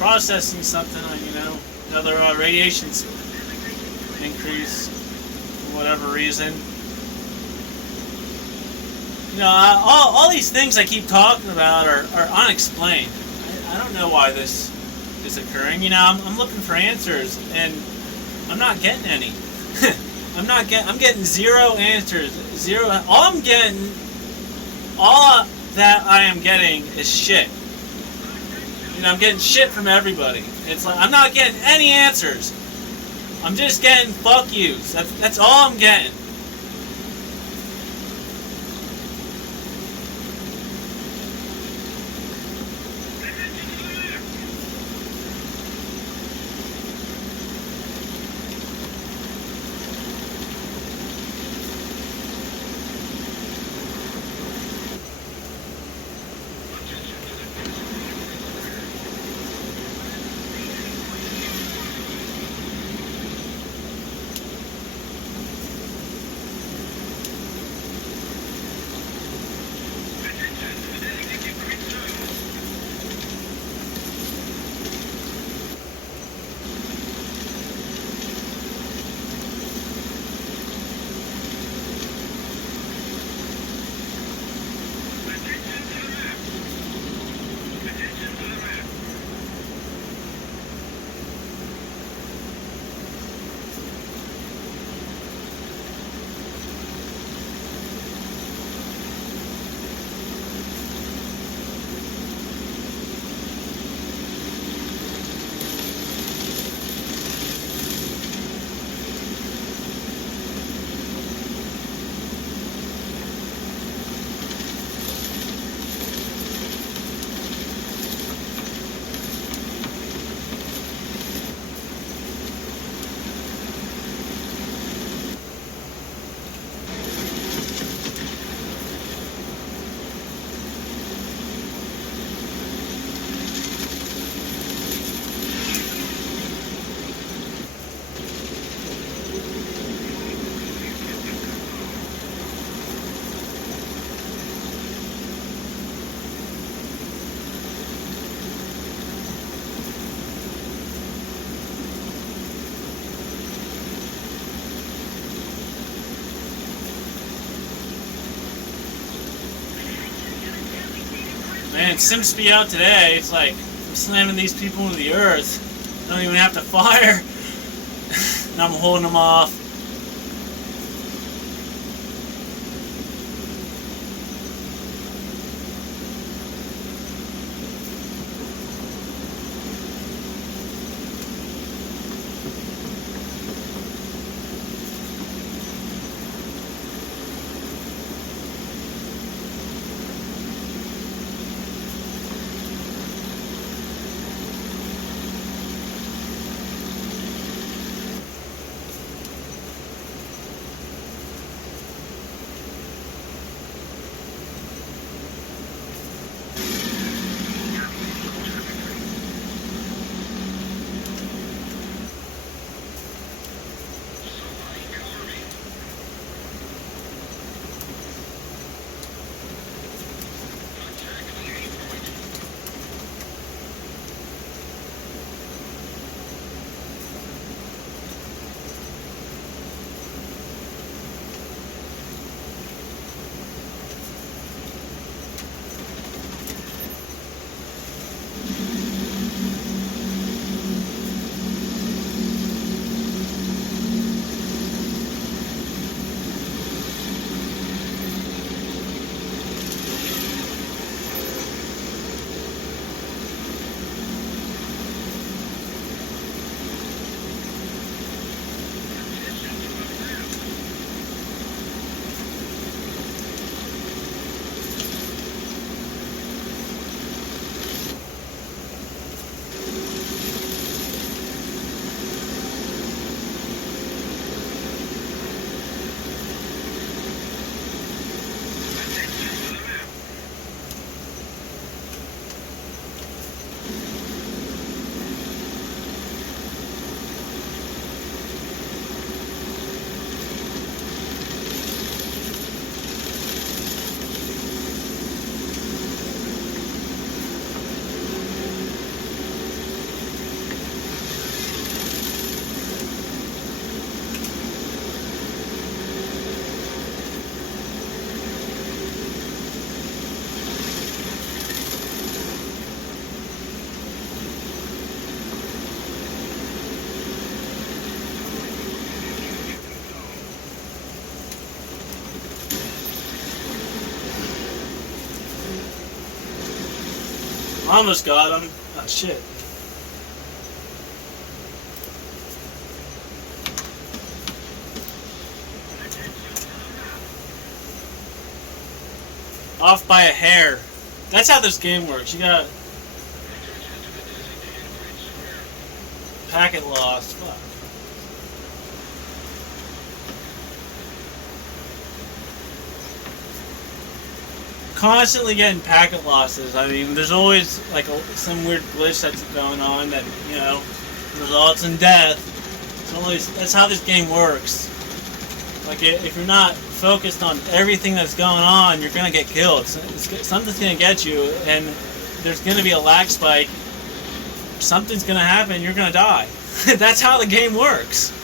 processing something, another radiation's increase for whatever reason. All these things I keep talking about are unexplained. I don't know why this is occurring. I'm looking for answers, and I'm not getting any. I'm getting zero answers. Zero. All that I am getting is shit. I'm getting shit from everybody. It's like I'm not getting any answers. I'm just getting fuck yous. That's all I'm getting. Man, Sims be out today. It's like I'm slamming these people into the earth. I don't even have to fire. And I'm holding them off. Almost got him. Oh, shit. Off by a hair. That's how this game works. You got packet lost. Fuck. Constantly getting packet losses. I mean, there's always like some weird glitch that's going on that, you know, results in death. That's how this game works. Like, if you're not focused on everything that's going on, you're gonna get killed. Something's gonna get you, and there's gonna be a lag spike. Something's gonna happen. You're gonna die. That's how the game works.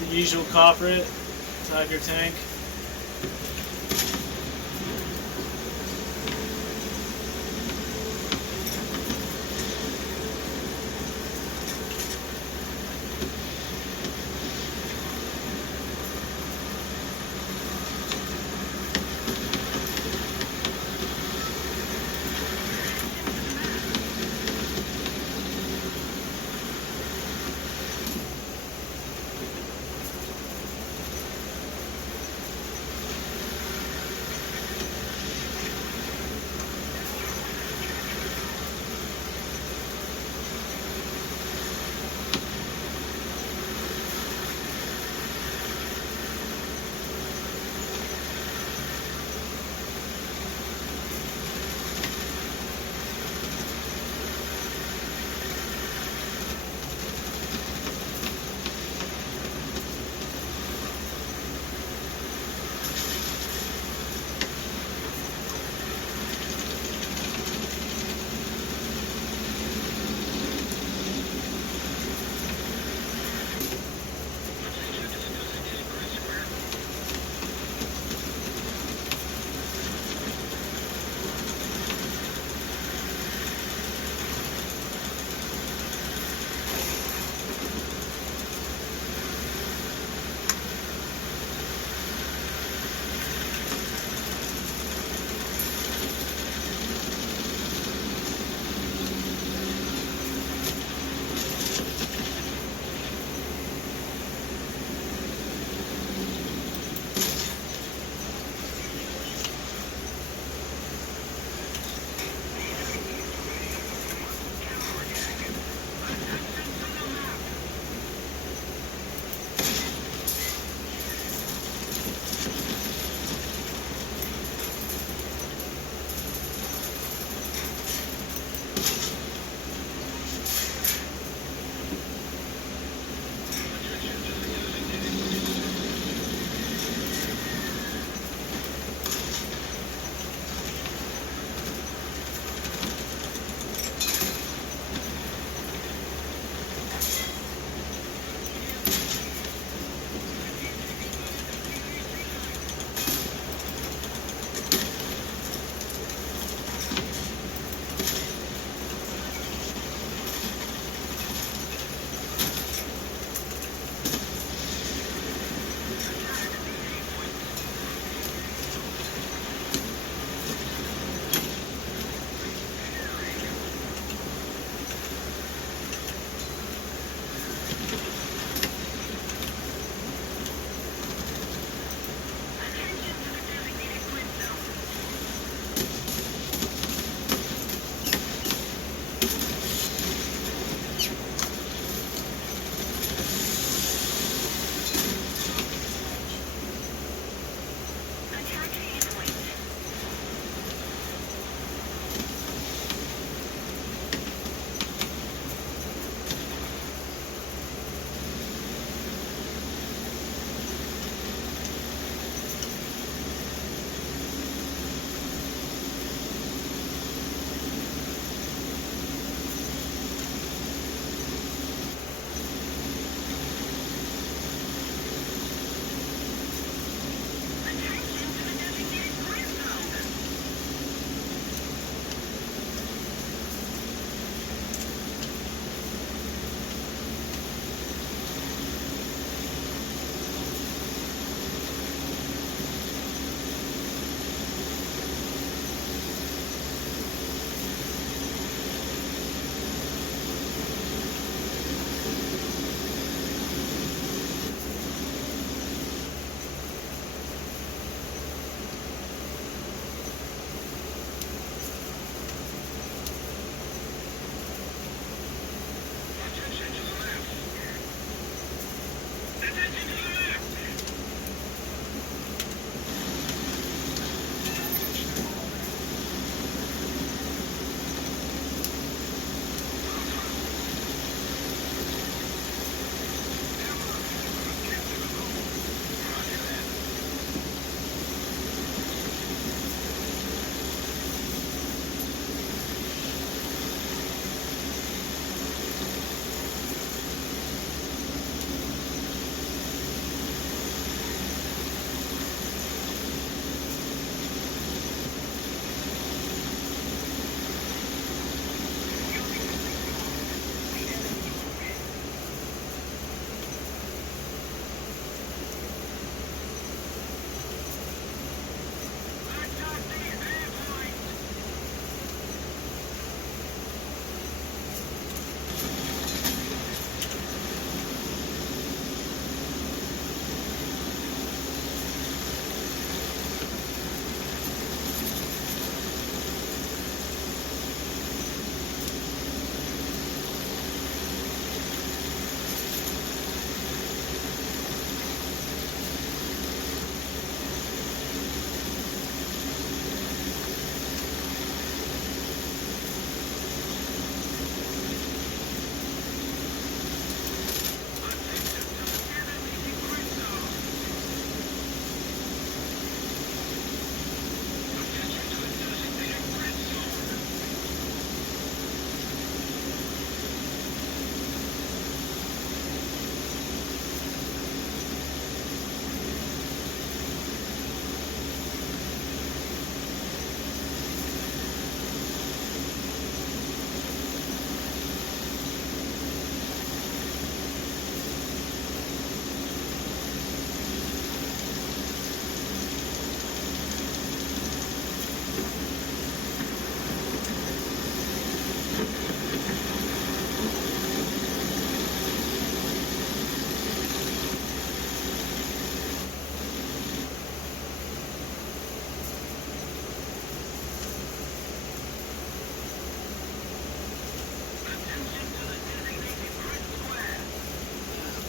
The usual culprit, Tiger Tank.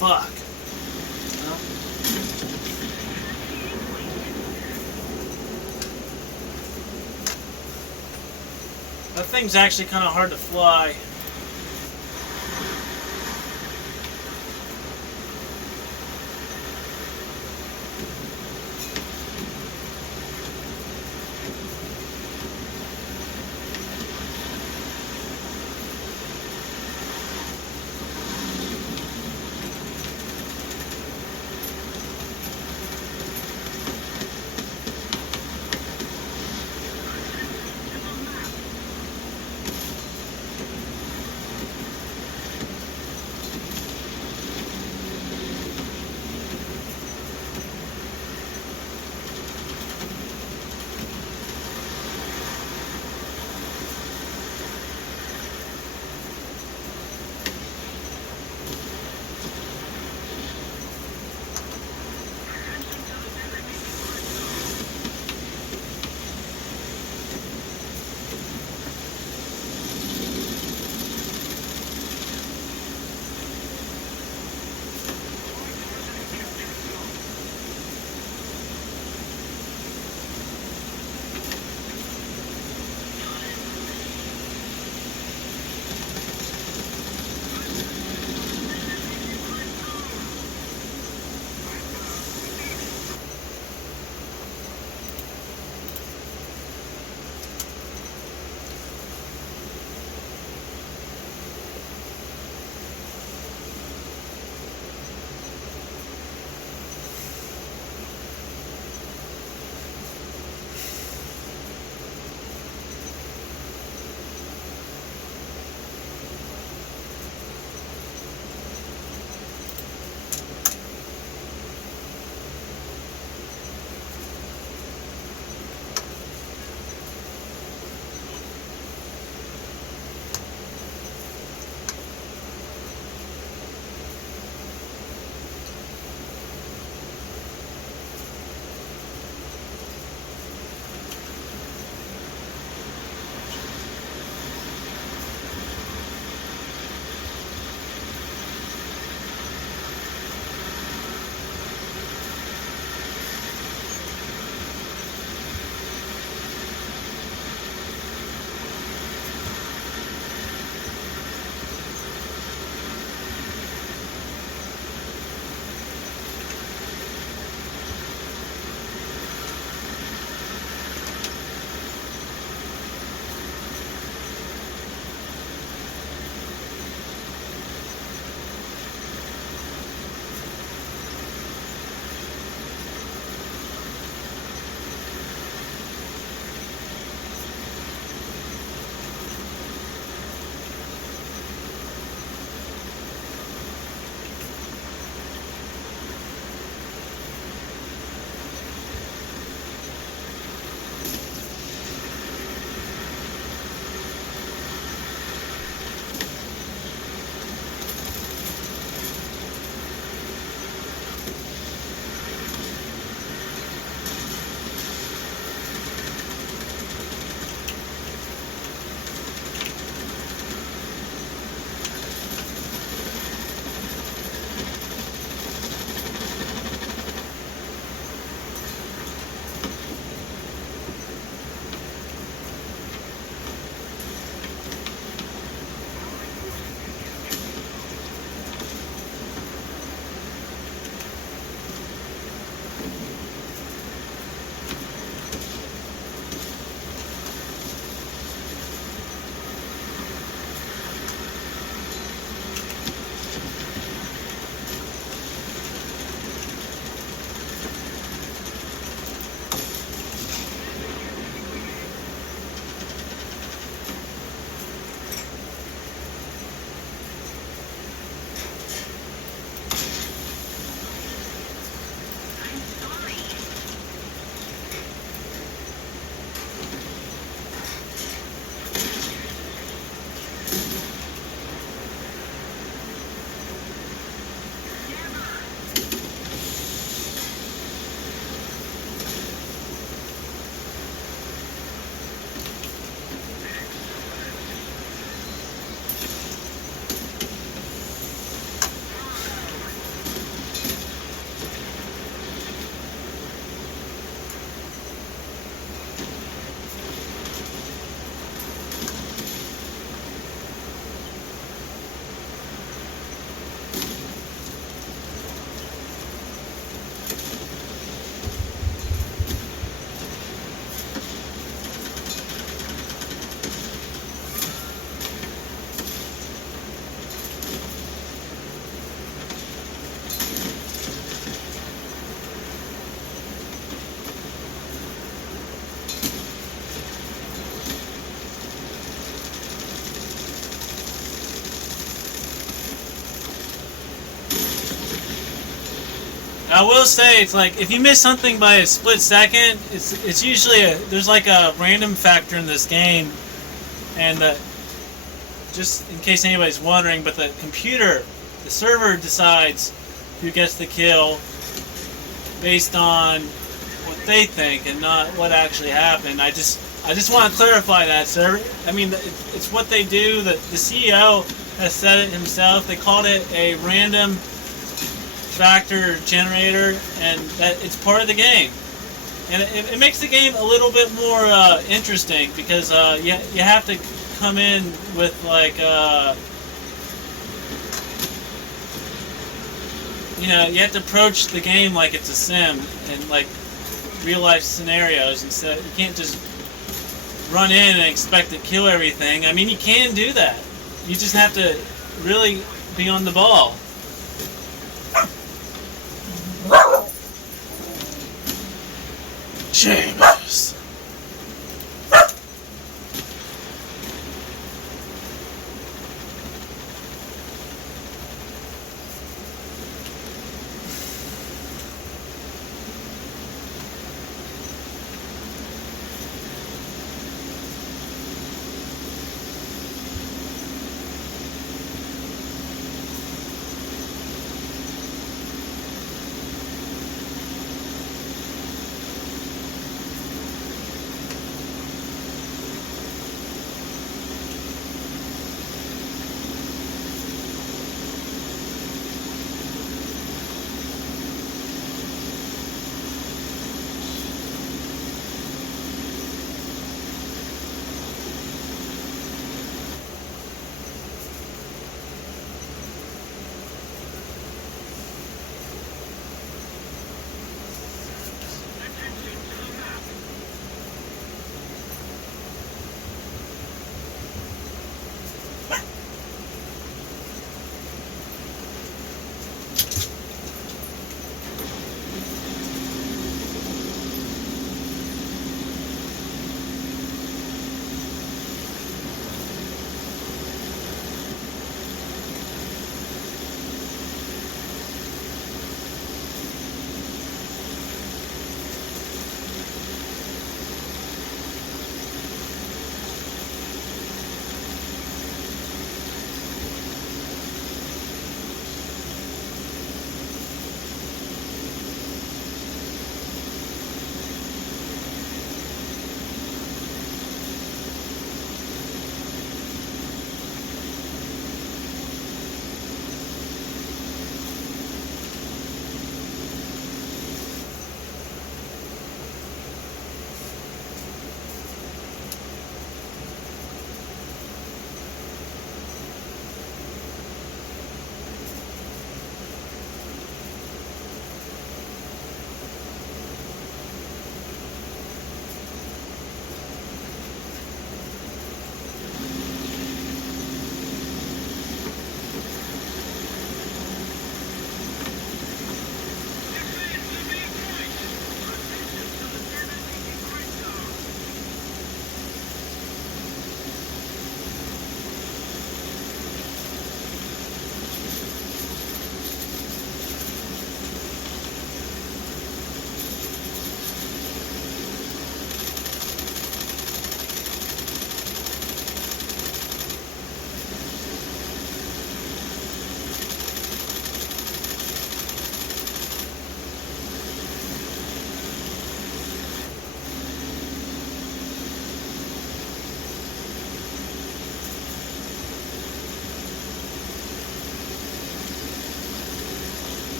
Fuck. That thing's actually kind of hard to fly. I will say, it's like if you miss something by a split second, it's usually there's like a random factor in this game, and just in case anybody's wondering, but the server decides who gets the kill based on what they think and not what actually happened. I just want to clarify that, sir. I mean, it's what they do. The CEO has said it himself. They called it a random factor generator, and that it's part of the game. And it makes the game a little bit more interesting because you have to come in with like you have to approach the game like it's a sim and like real life scenarios, and so you can't just run in and expect to kill everything. I mean, you can do that. You just have to really be on the ball. James.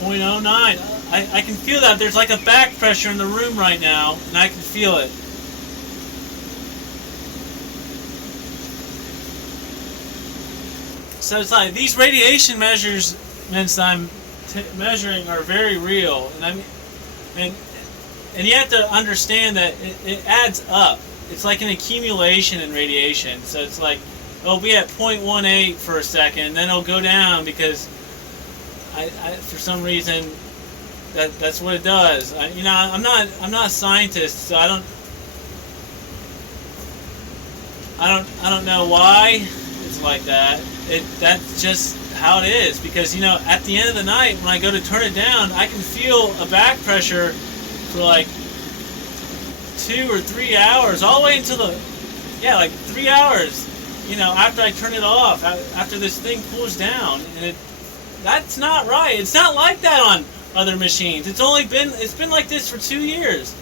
.09. I can feel that there's like a back pressure in the room right now, and I can feel it. So it's like these radiation measurements I'm measuring are very real, and you have to understand that it adds up. It's like an accumulation in radiation. So it's like it'll be at 0.18 for a second, then it'll go down because I for some reason that's what it does. I'm not a scientist, so I don't know why it's like that. That's just how it is, because at the end of the night when I go to turn it down, I can feel a back pressure for like 2 or 3 hours, all the way until like 3 hours. After I turn it off, after this thing cools down, and that's not right. It's not like that on other machines. It's been like this for 2 years.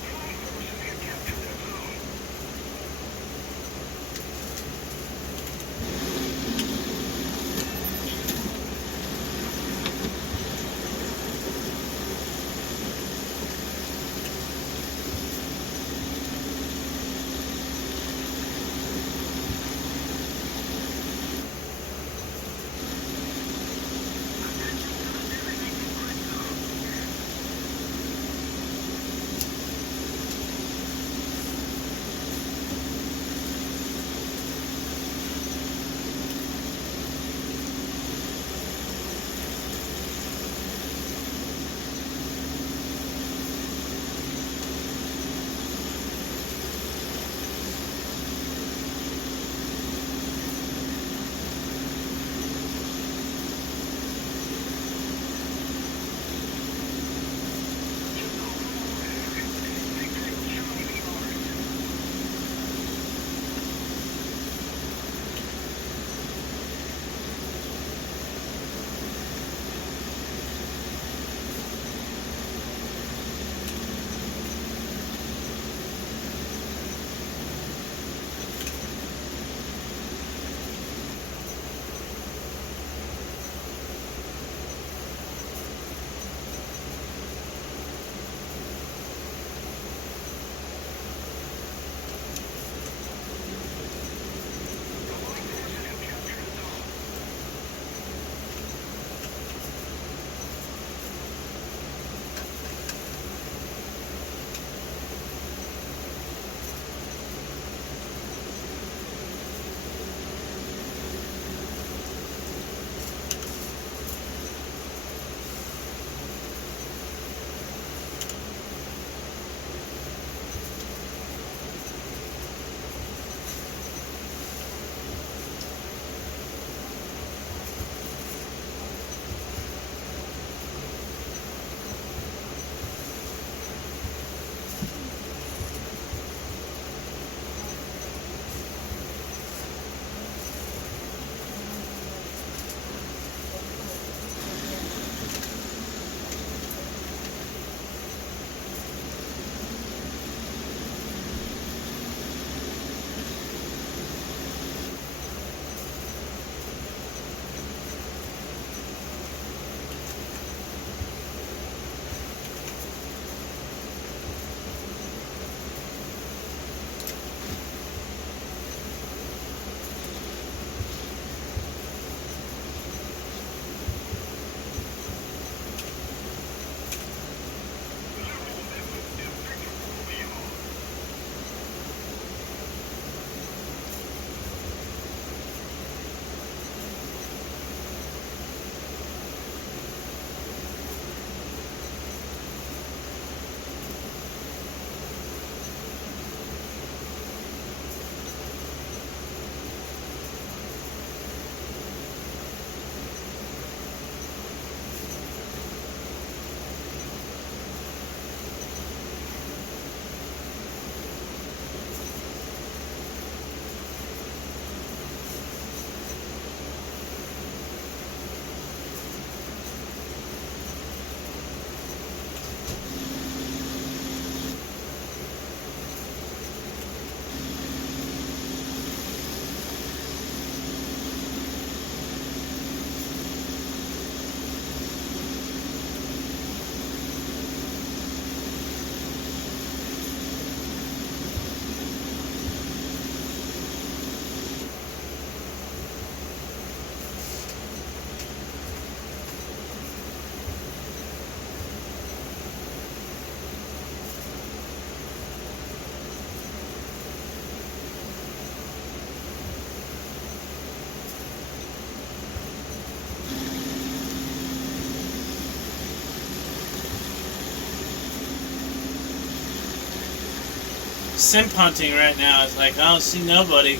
simp hunting right now. It's like, I don't see nobody.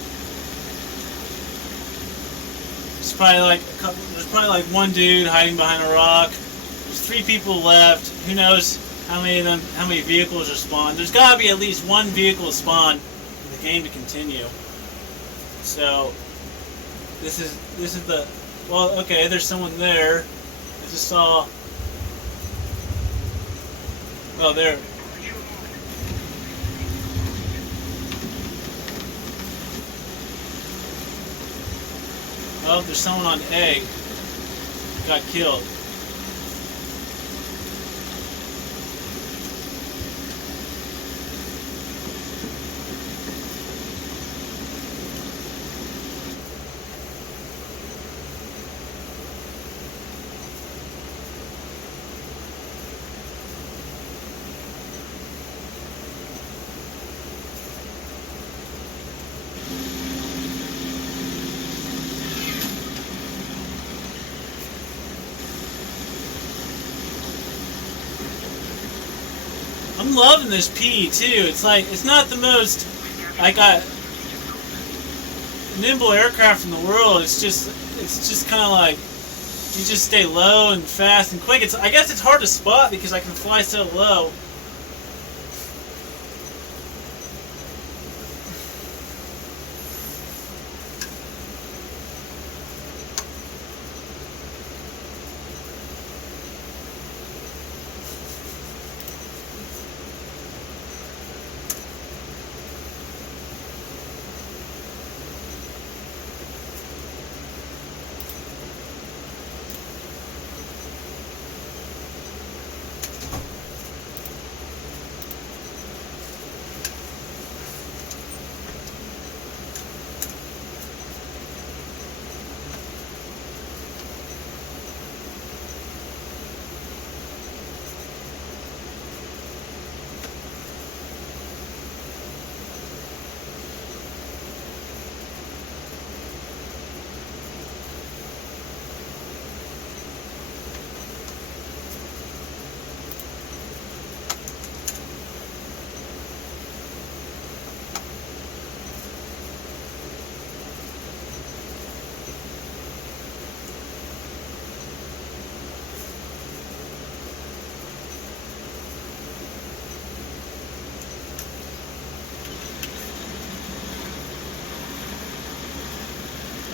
There's probably like one dude hiding behind a rock. There's 3 people left. Who knows how many vehicles are spawned. There's gotta be at least 1 vehicle spawned for the game to continue. So this is the, well, okay, there's someone there. I just saw, well, there. Oh, there's someone on A. Got killed. I'm loving this P too. It's like, it's not the most, I got nimble aircraft in the world. It's just kind of like, you just stay low and fast and quick. I guess it's hard to spot because I can fly so low.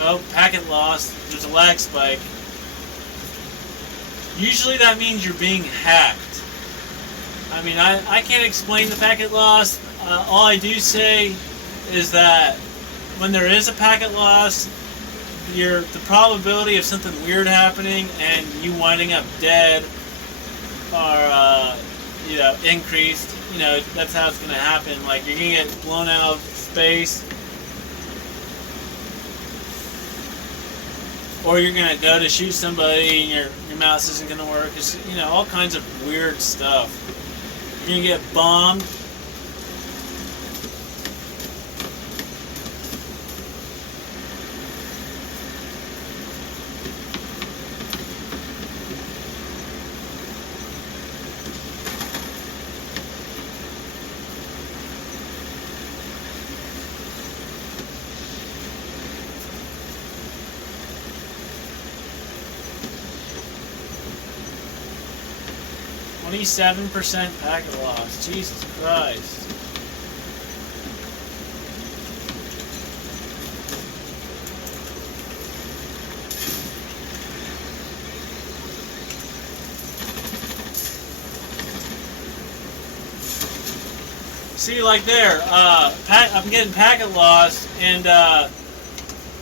Oh, packet lost. There's a lag spike. Usually that means you're being hacked. I mean, I can't explain the packet loss. All I do say is that when there is a packet loss, the probability of something weird happening and you winding up dead are increased. That's how it's going to happen. Like, you're going to get blown out of space, or you're going to go to shoot somebody and your mouse isn't going to work. It's, all kinds of weird stuff. You're going to get bombed. %, packet loss. Jesus Christ. See, like there, I'm getting packet loss, and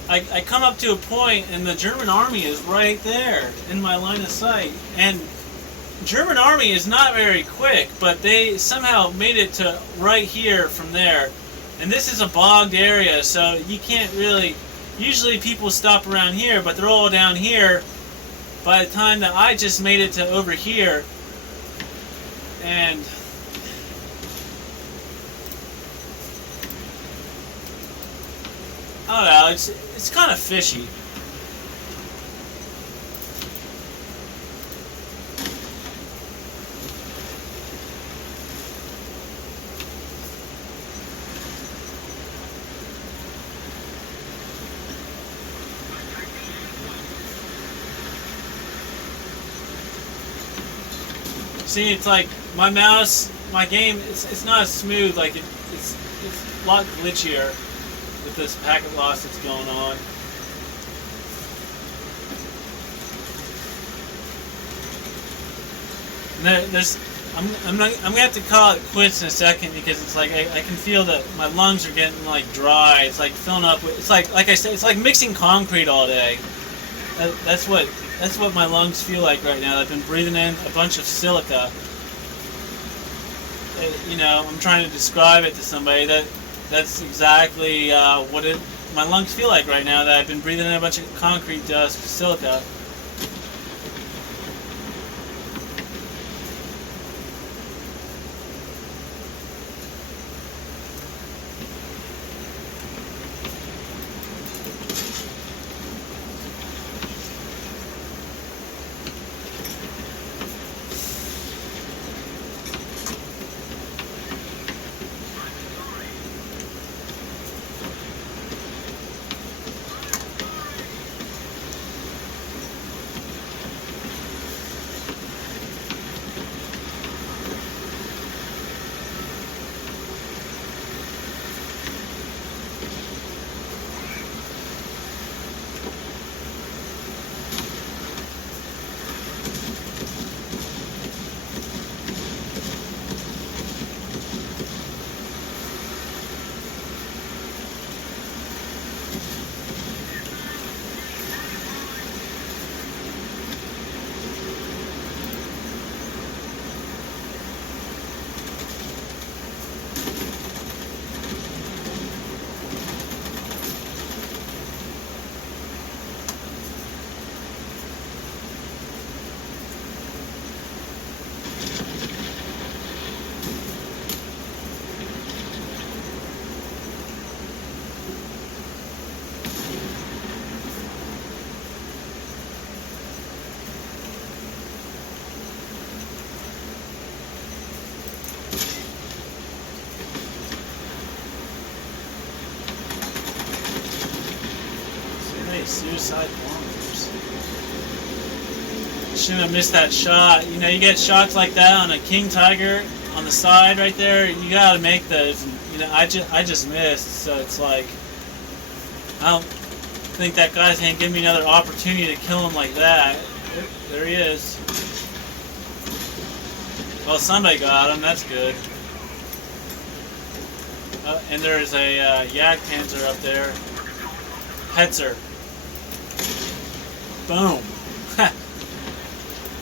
I come up to a point, and the German army is right there in my line of sight, and German army is not very quick, but they somehow made it to right here from there. And this is a bogged area, so you can't really... Usually people stop around here, but they're all down here by the time that I just made it to over here. And... I don't know, it's kind of fishy. See, it's like my mouse, my game. It's not as smooth. Like it's a lot glitchier with this packet loss that's going on. I'm gonna have to call it quits in a second because it's like I can feel that my lungs are getting like dry. It's like filling up with. It's like I said, it's like mixing concrete all day. That's what my lungs feel like right now. I've been breathing in a bunch of silica. You know, I'm trying to describe it to somebody. That's exactly what my lungs feel like right now. That I've been breathing in a bunch of concrete dust, silica. Suicide bombers. Shouldn't have missed that shot. You know, you get shots like that on a king tiger on the side right there. You gotta make those. And, you know, I just missed, so it's like I don't think that guy's gonna give me another opportunity to kill him like that. There he is. Well, somebody got him. That's good. And there's a Jagdpanzer up there. Hetzer. Boom.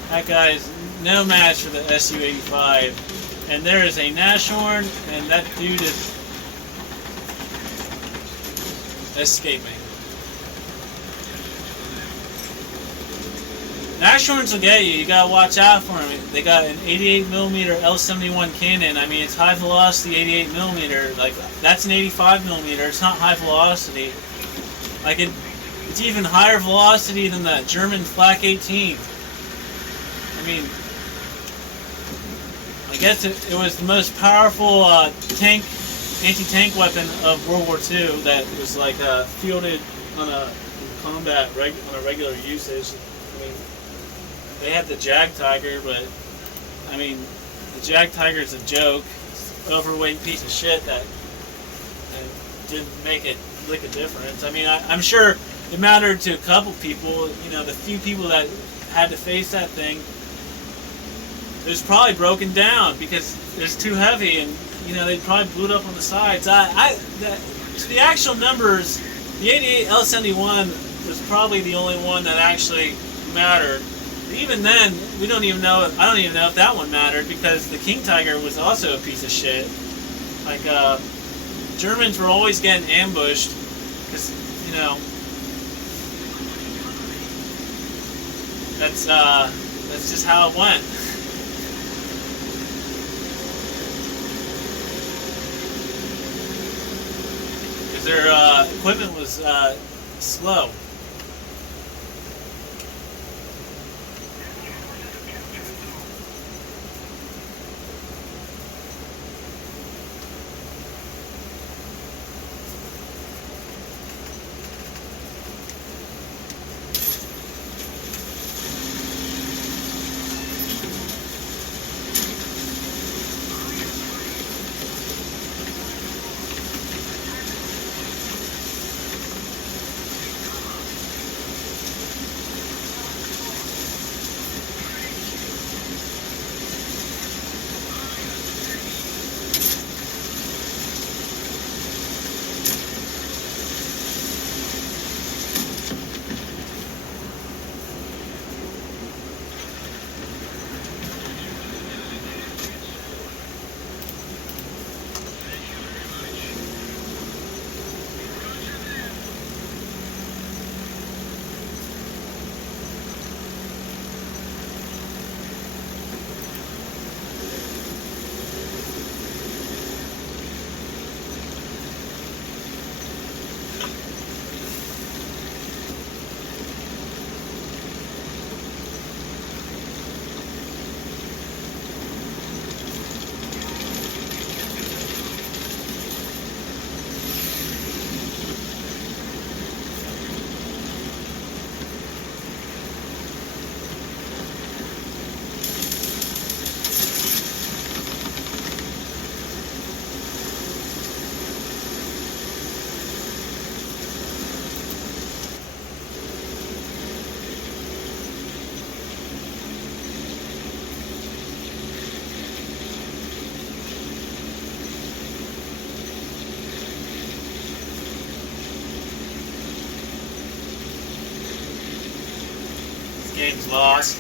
That guy's no match for the Su-85. And there is a Nashorn, and that dude is escaping. Nashorns will get you. You gotta watch out for them. They got an 88mm L71 cannon. I mean, it's high velocity 88mm. Like, that's an 85mm. It's not high velocity. Like, it's even higher velocity than the German Flak 18. I mean, I guess it was the most powerful anti-tank weapon of World War II that was like fielded on a combat on a regular usage. I mean, they had the Jag Tiger, but I mean, the Jag Tiger is a joke. It's an overweight piece of shit that didn't make it lick a difference. I mean, I'm sure it mattered to a couple people. You know, the few people that had to face that thing, it was probably broken down because it was too heavy, and you know they probably blew it up on the sides. The actual numbers, the 88 L71 was probably the only one that actually mattered. But even then, we don't even know. I don't even know if that one mattered because the King Tiger was also a piece of shit. Like Germans were always getting ambushed because you know that's just how it went. Because their equipment was slow. game's lost.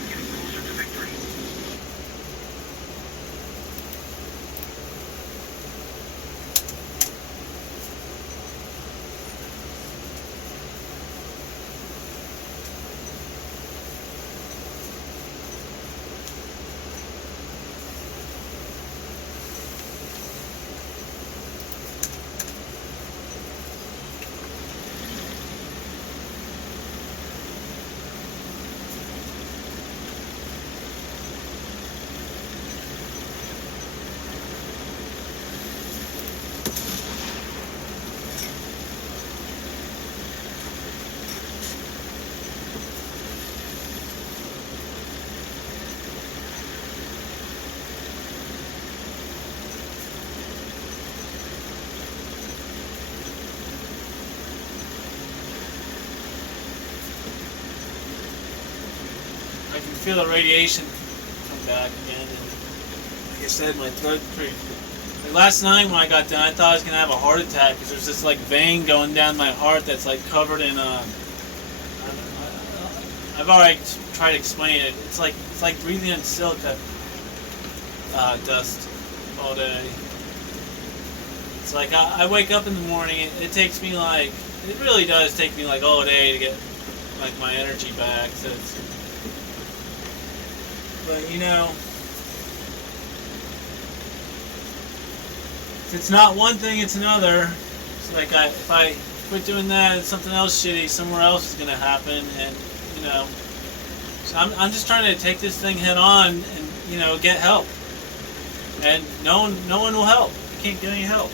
I can feel the radiation come back again. And like I said, my throat's pretty. Like last night when I got done, I thought I was gonna have a heart attack because there's this like vein going down my heart that's like covered in I've already tried to explain it. It's like breathing in silica dust all day. It's like I wake up in the morning. It takes me like it really does take me like all day to get like my energy back. So it's. But you know, if it's not one thing, it's another. It's like if I quit doing that, something else shitty somewhere else is gonna happen, and you know. So I'm just trying to take this thing head on, and you know, get help. And no one will help. You can't get any help.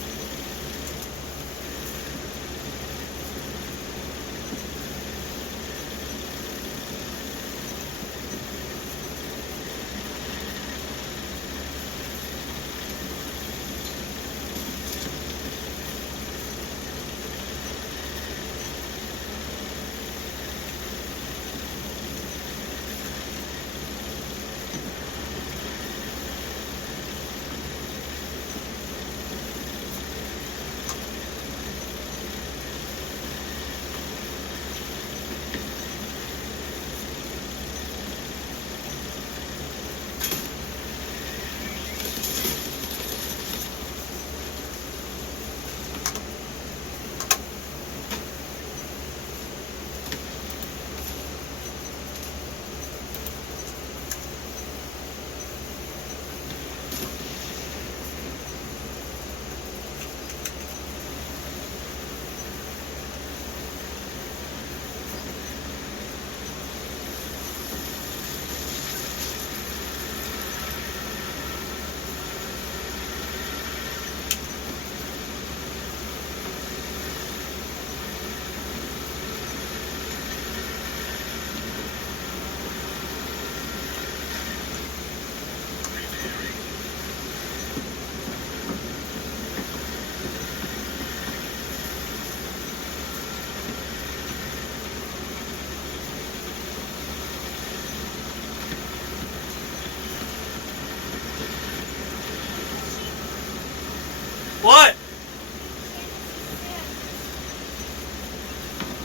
What?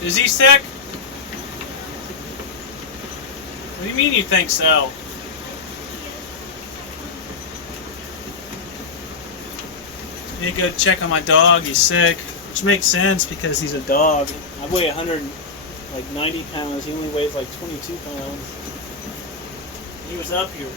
Is he sick? What do you mean you think so? Need to go check on my dog. He's sick, which makes sense because he's a dog. I weigh 190 pounds. He only weighs like 22 pounds. He was up here.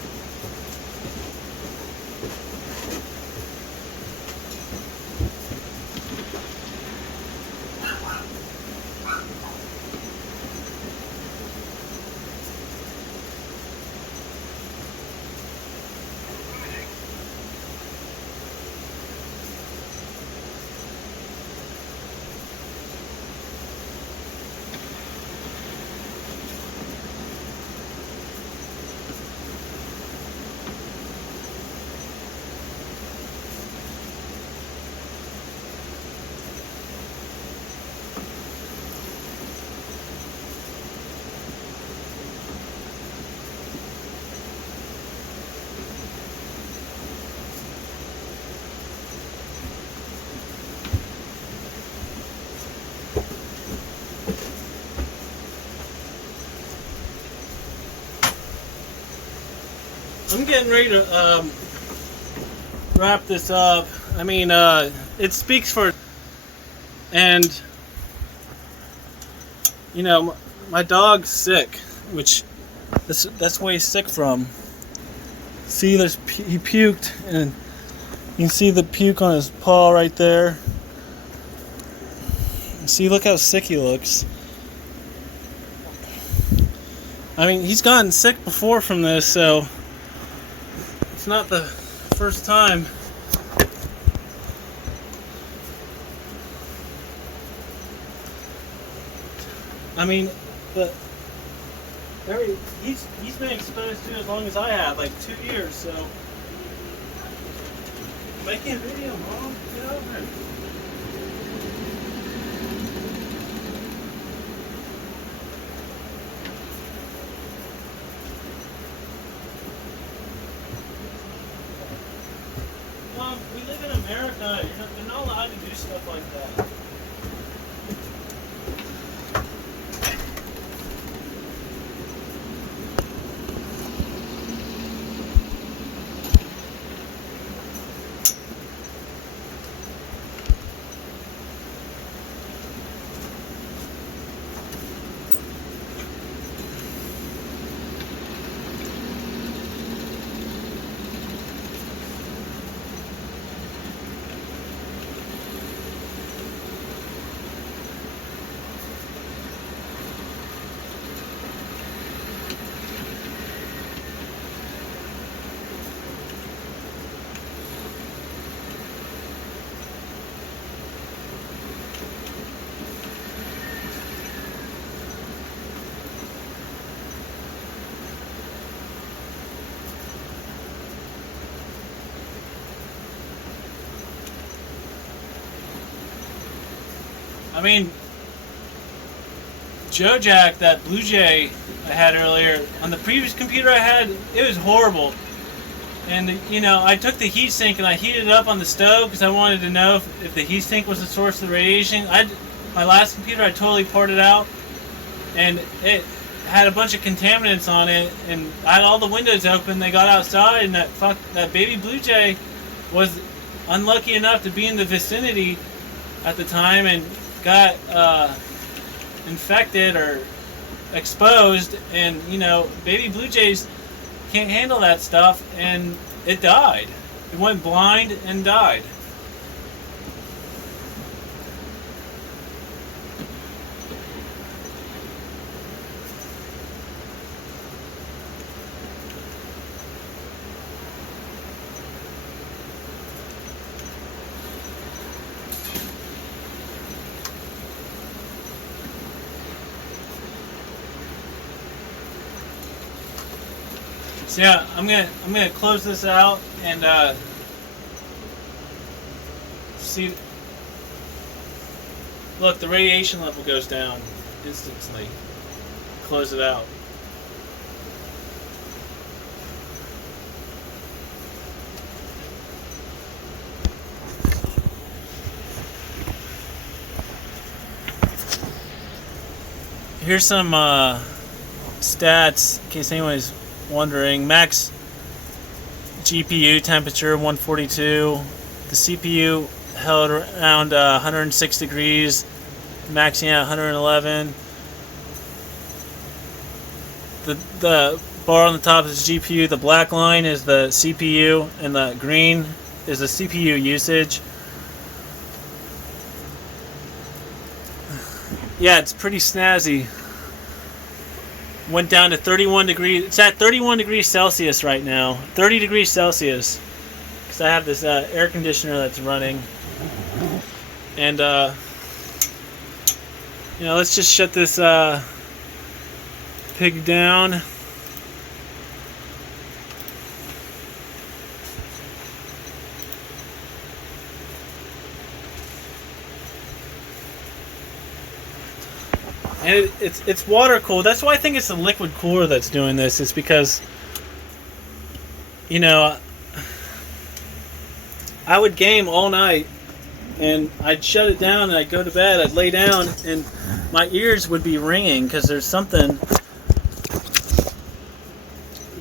I'm getting ready to wrap this up. I mean, it speaks for, and you know, my dog's sick, which that's where he's sick from. See, he puked, and you can see the puke on his paw right there. See, look how sick he looks. I mean, he's gotten sick before from this, so it's not the first time. I mean, he's been exposed to as long as I have, like 2 years, so. Making a video, Mom. Get over it. Mom, we live in America. You're not allowed to do stuff like that. I mean, Joe Jack, that Blue Jay I had earlier, on the previous computer I had, it was horrible. And, you know, I took the heat sink and I heated it up on the stove because I wanted to know if the heat sink was the source of the radiation. My last computer, I totally poured it out, and it had a bunch of contaminants on it, and I had all the windows open. They got outside, and that baby Blue Jay was unlucky enough to be in the vicinity at the time and got infected or exposed, and you know, baby Blue Jays can't handle that stuff, and it died. It went blind and died. So yeah, I'm gonna close this out and see. Look, the radiation level goes down instantly. Close it out. Here's some stats in case anyone's wondering. Max GPU temperature 142. The CPU held around 106 degrees, maxing at 111. The bar on the top is GPU. The black line is the CPU, and the green is the CPU usage. Yeah, it's pretty snazzy. Went down to 31 degrees. It's at 31 degrees Celsius right now. 30 degrees Celsius. Because I have this air conditioner that's running. And, you know, let's just shut this pig down. And it's water cooled. That's why I think it's the liquid cooler that's doing this. It's because, you know, I would game all night, and I'd shut it down, and I'd go to bed. I'd lay down, and my ears would be ringing because there's something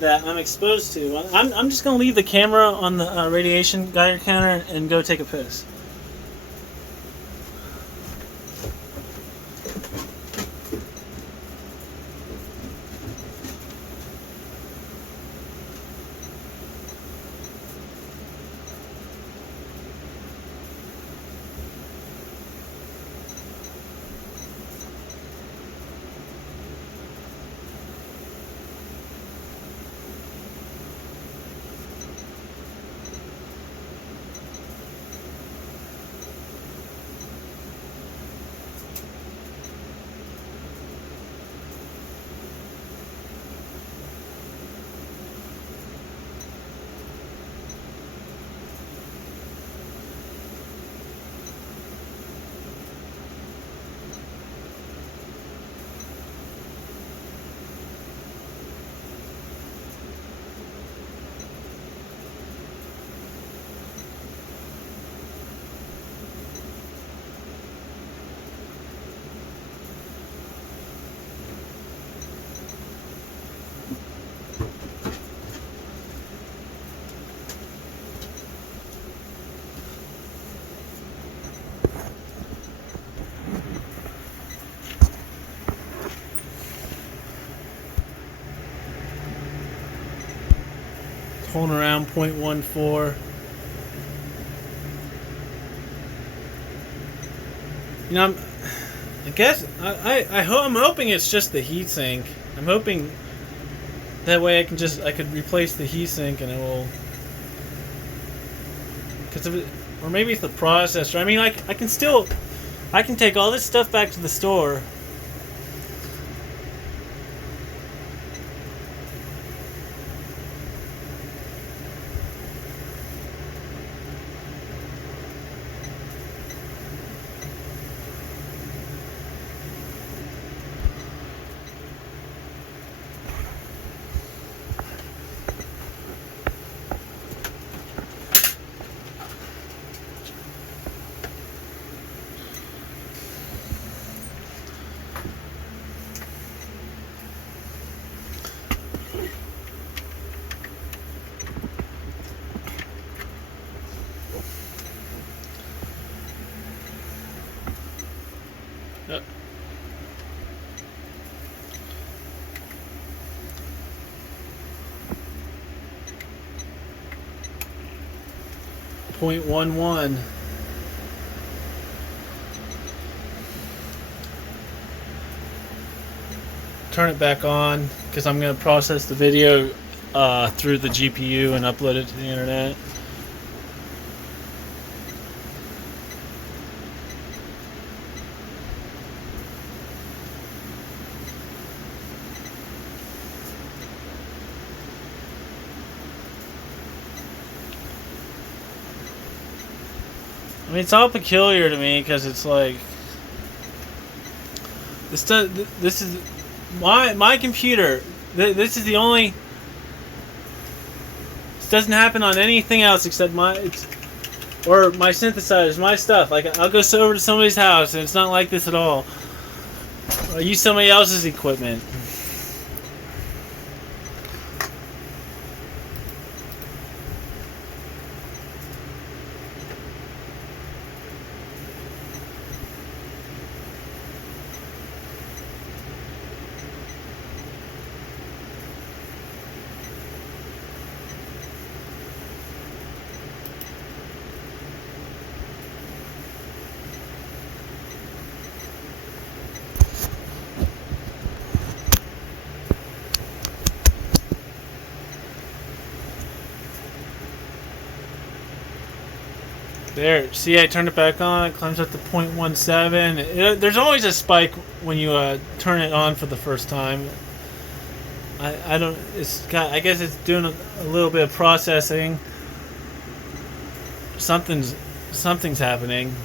that I'm exposed to. I'm just going to leave the camera on the radiation Geiger counter and go take a piss. Pulling around 0.14. You know, I'm hoping it's just the heatsink. I'm hoping that way I could replace the heatsink and it will, or maybe it's the processor. I mean, I can take all this stuff back to the store. .11. Turn it back on because I'm going to process the video through the GPU and upload it to the internet. I mean, it's all peculiar to me because it's like this is my computer. This is the only. This doesn't happen on anything else except my synthesizers, my stuff. Like I'll go over to somebody's house and it's not like this at all. I use somebody else's equipment. There, see, I turned it back on. It climbs up to 0.17. There's always a spike when you turn it on for the first time. I don't. I guess it's doing a little bit of processing. Something's happening.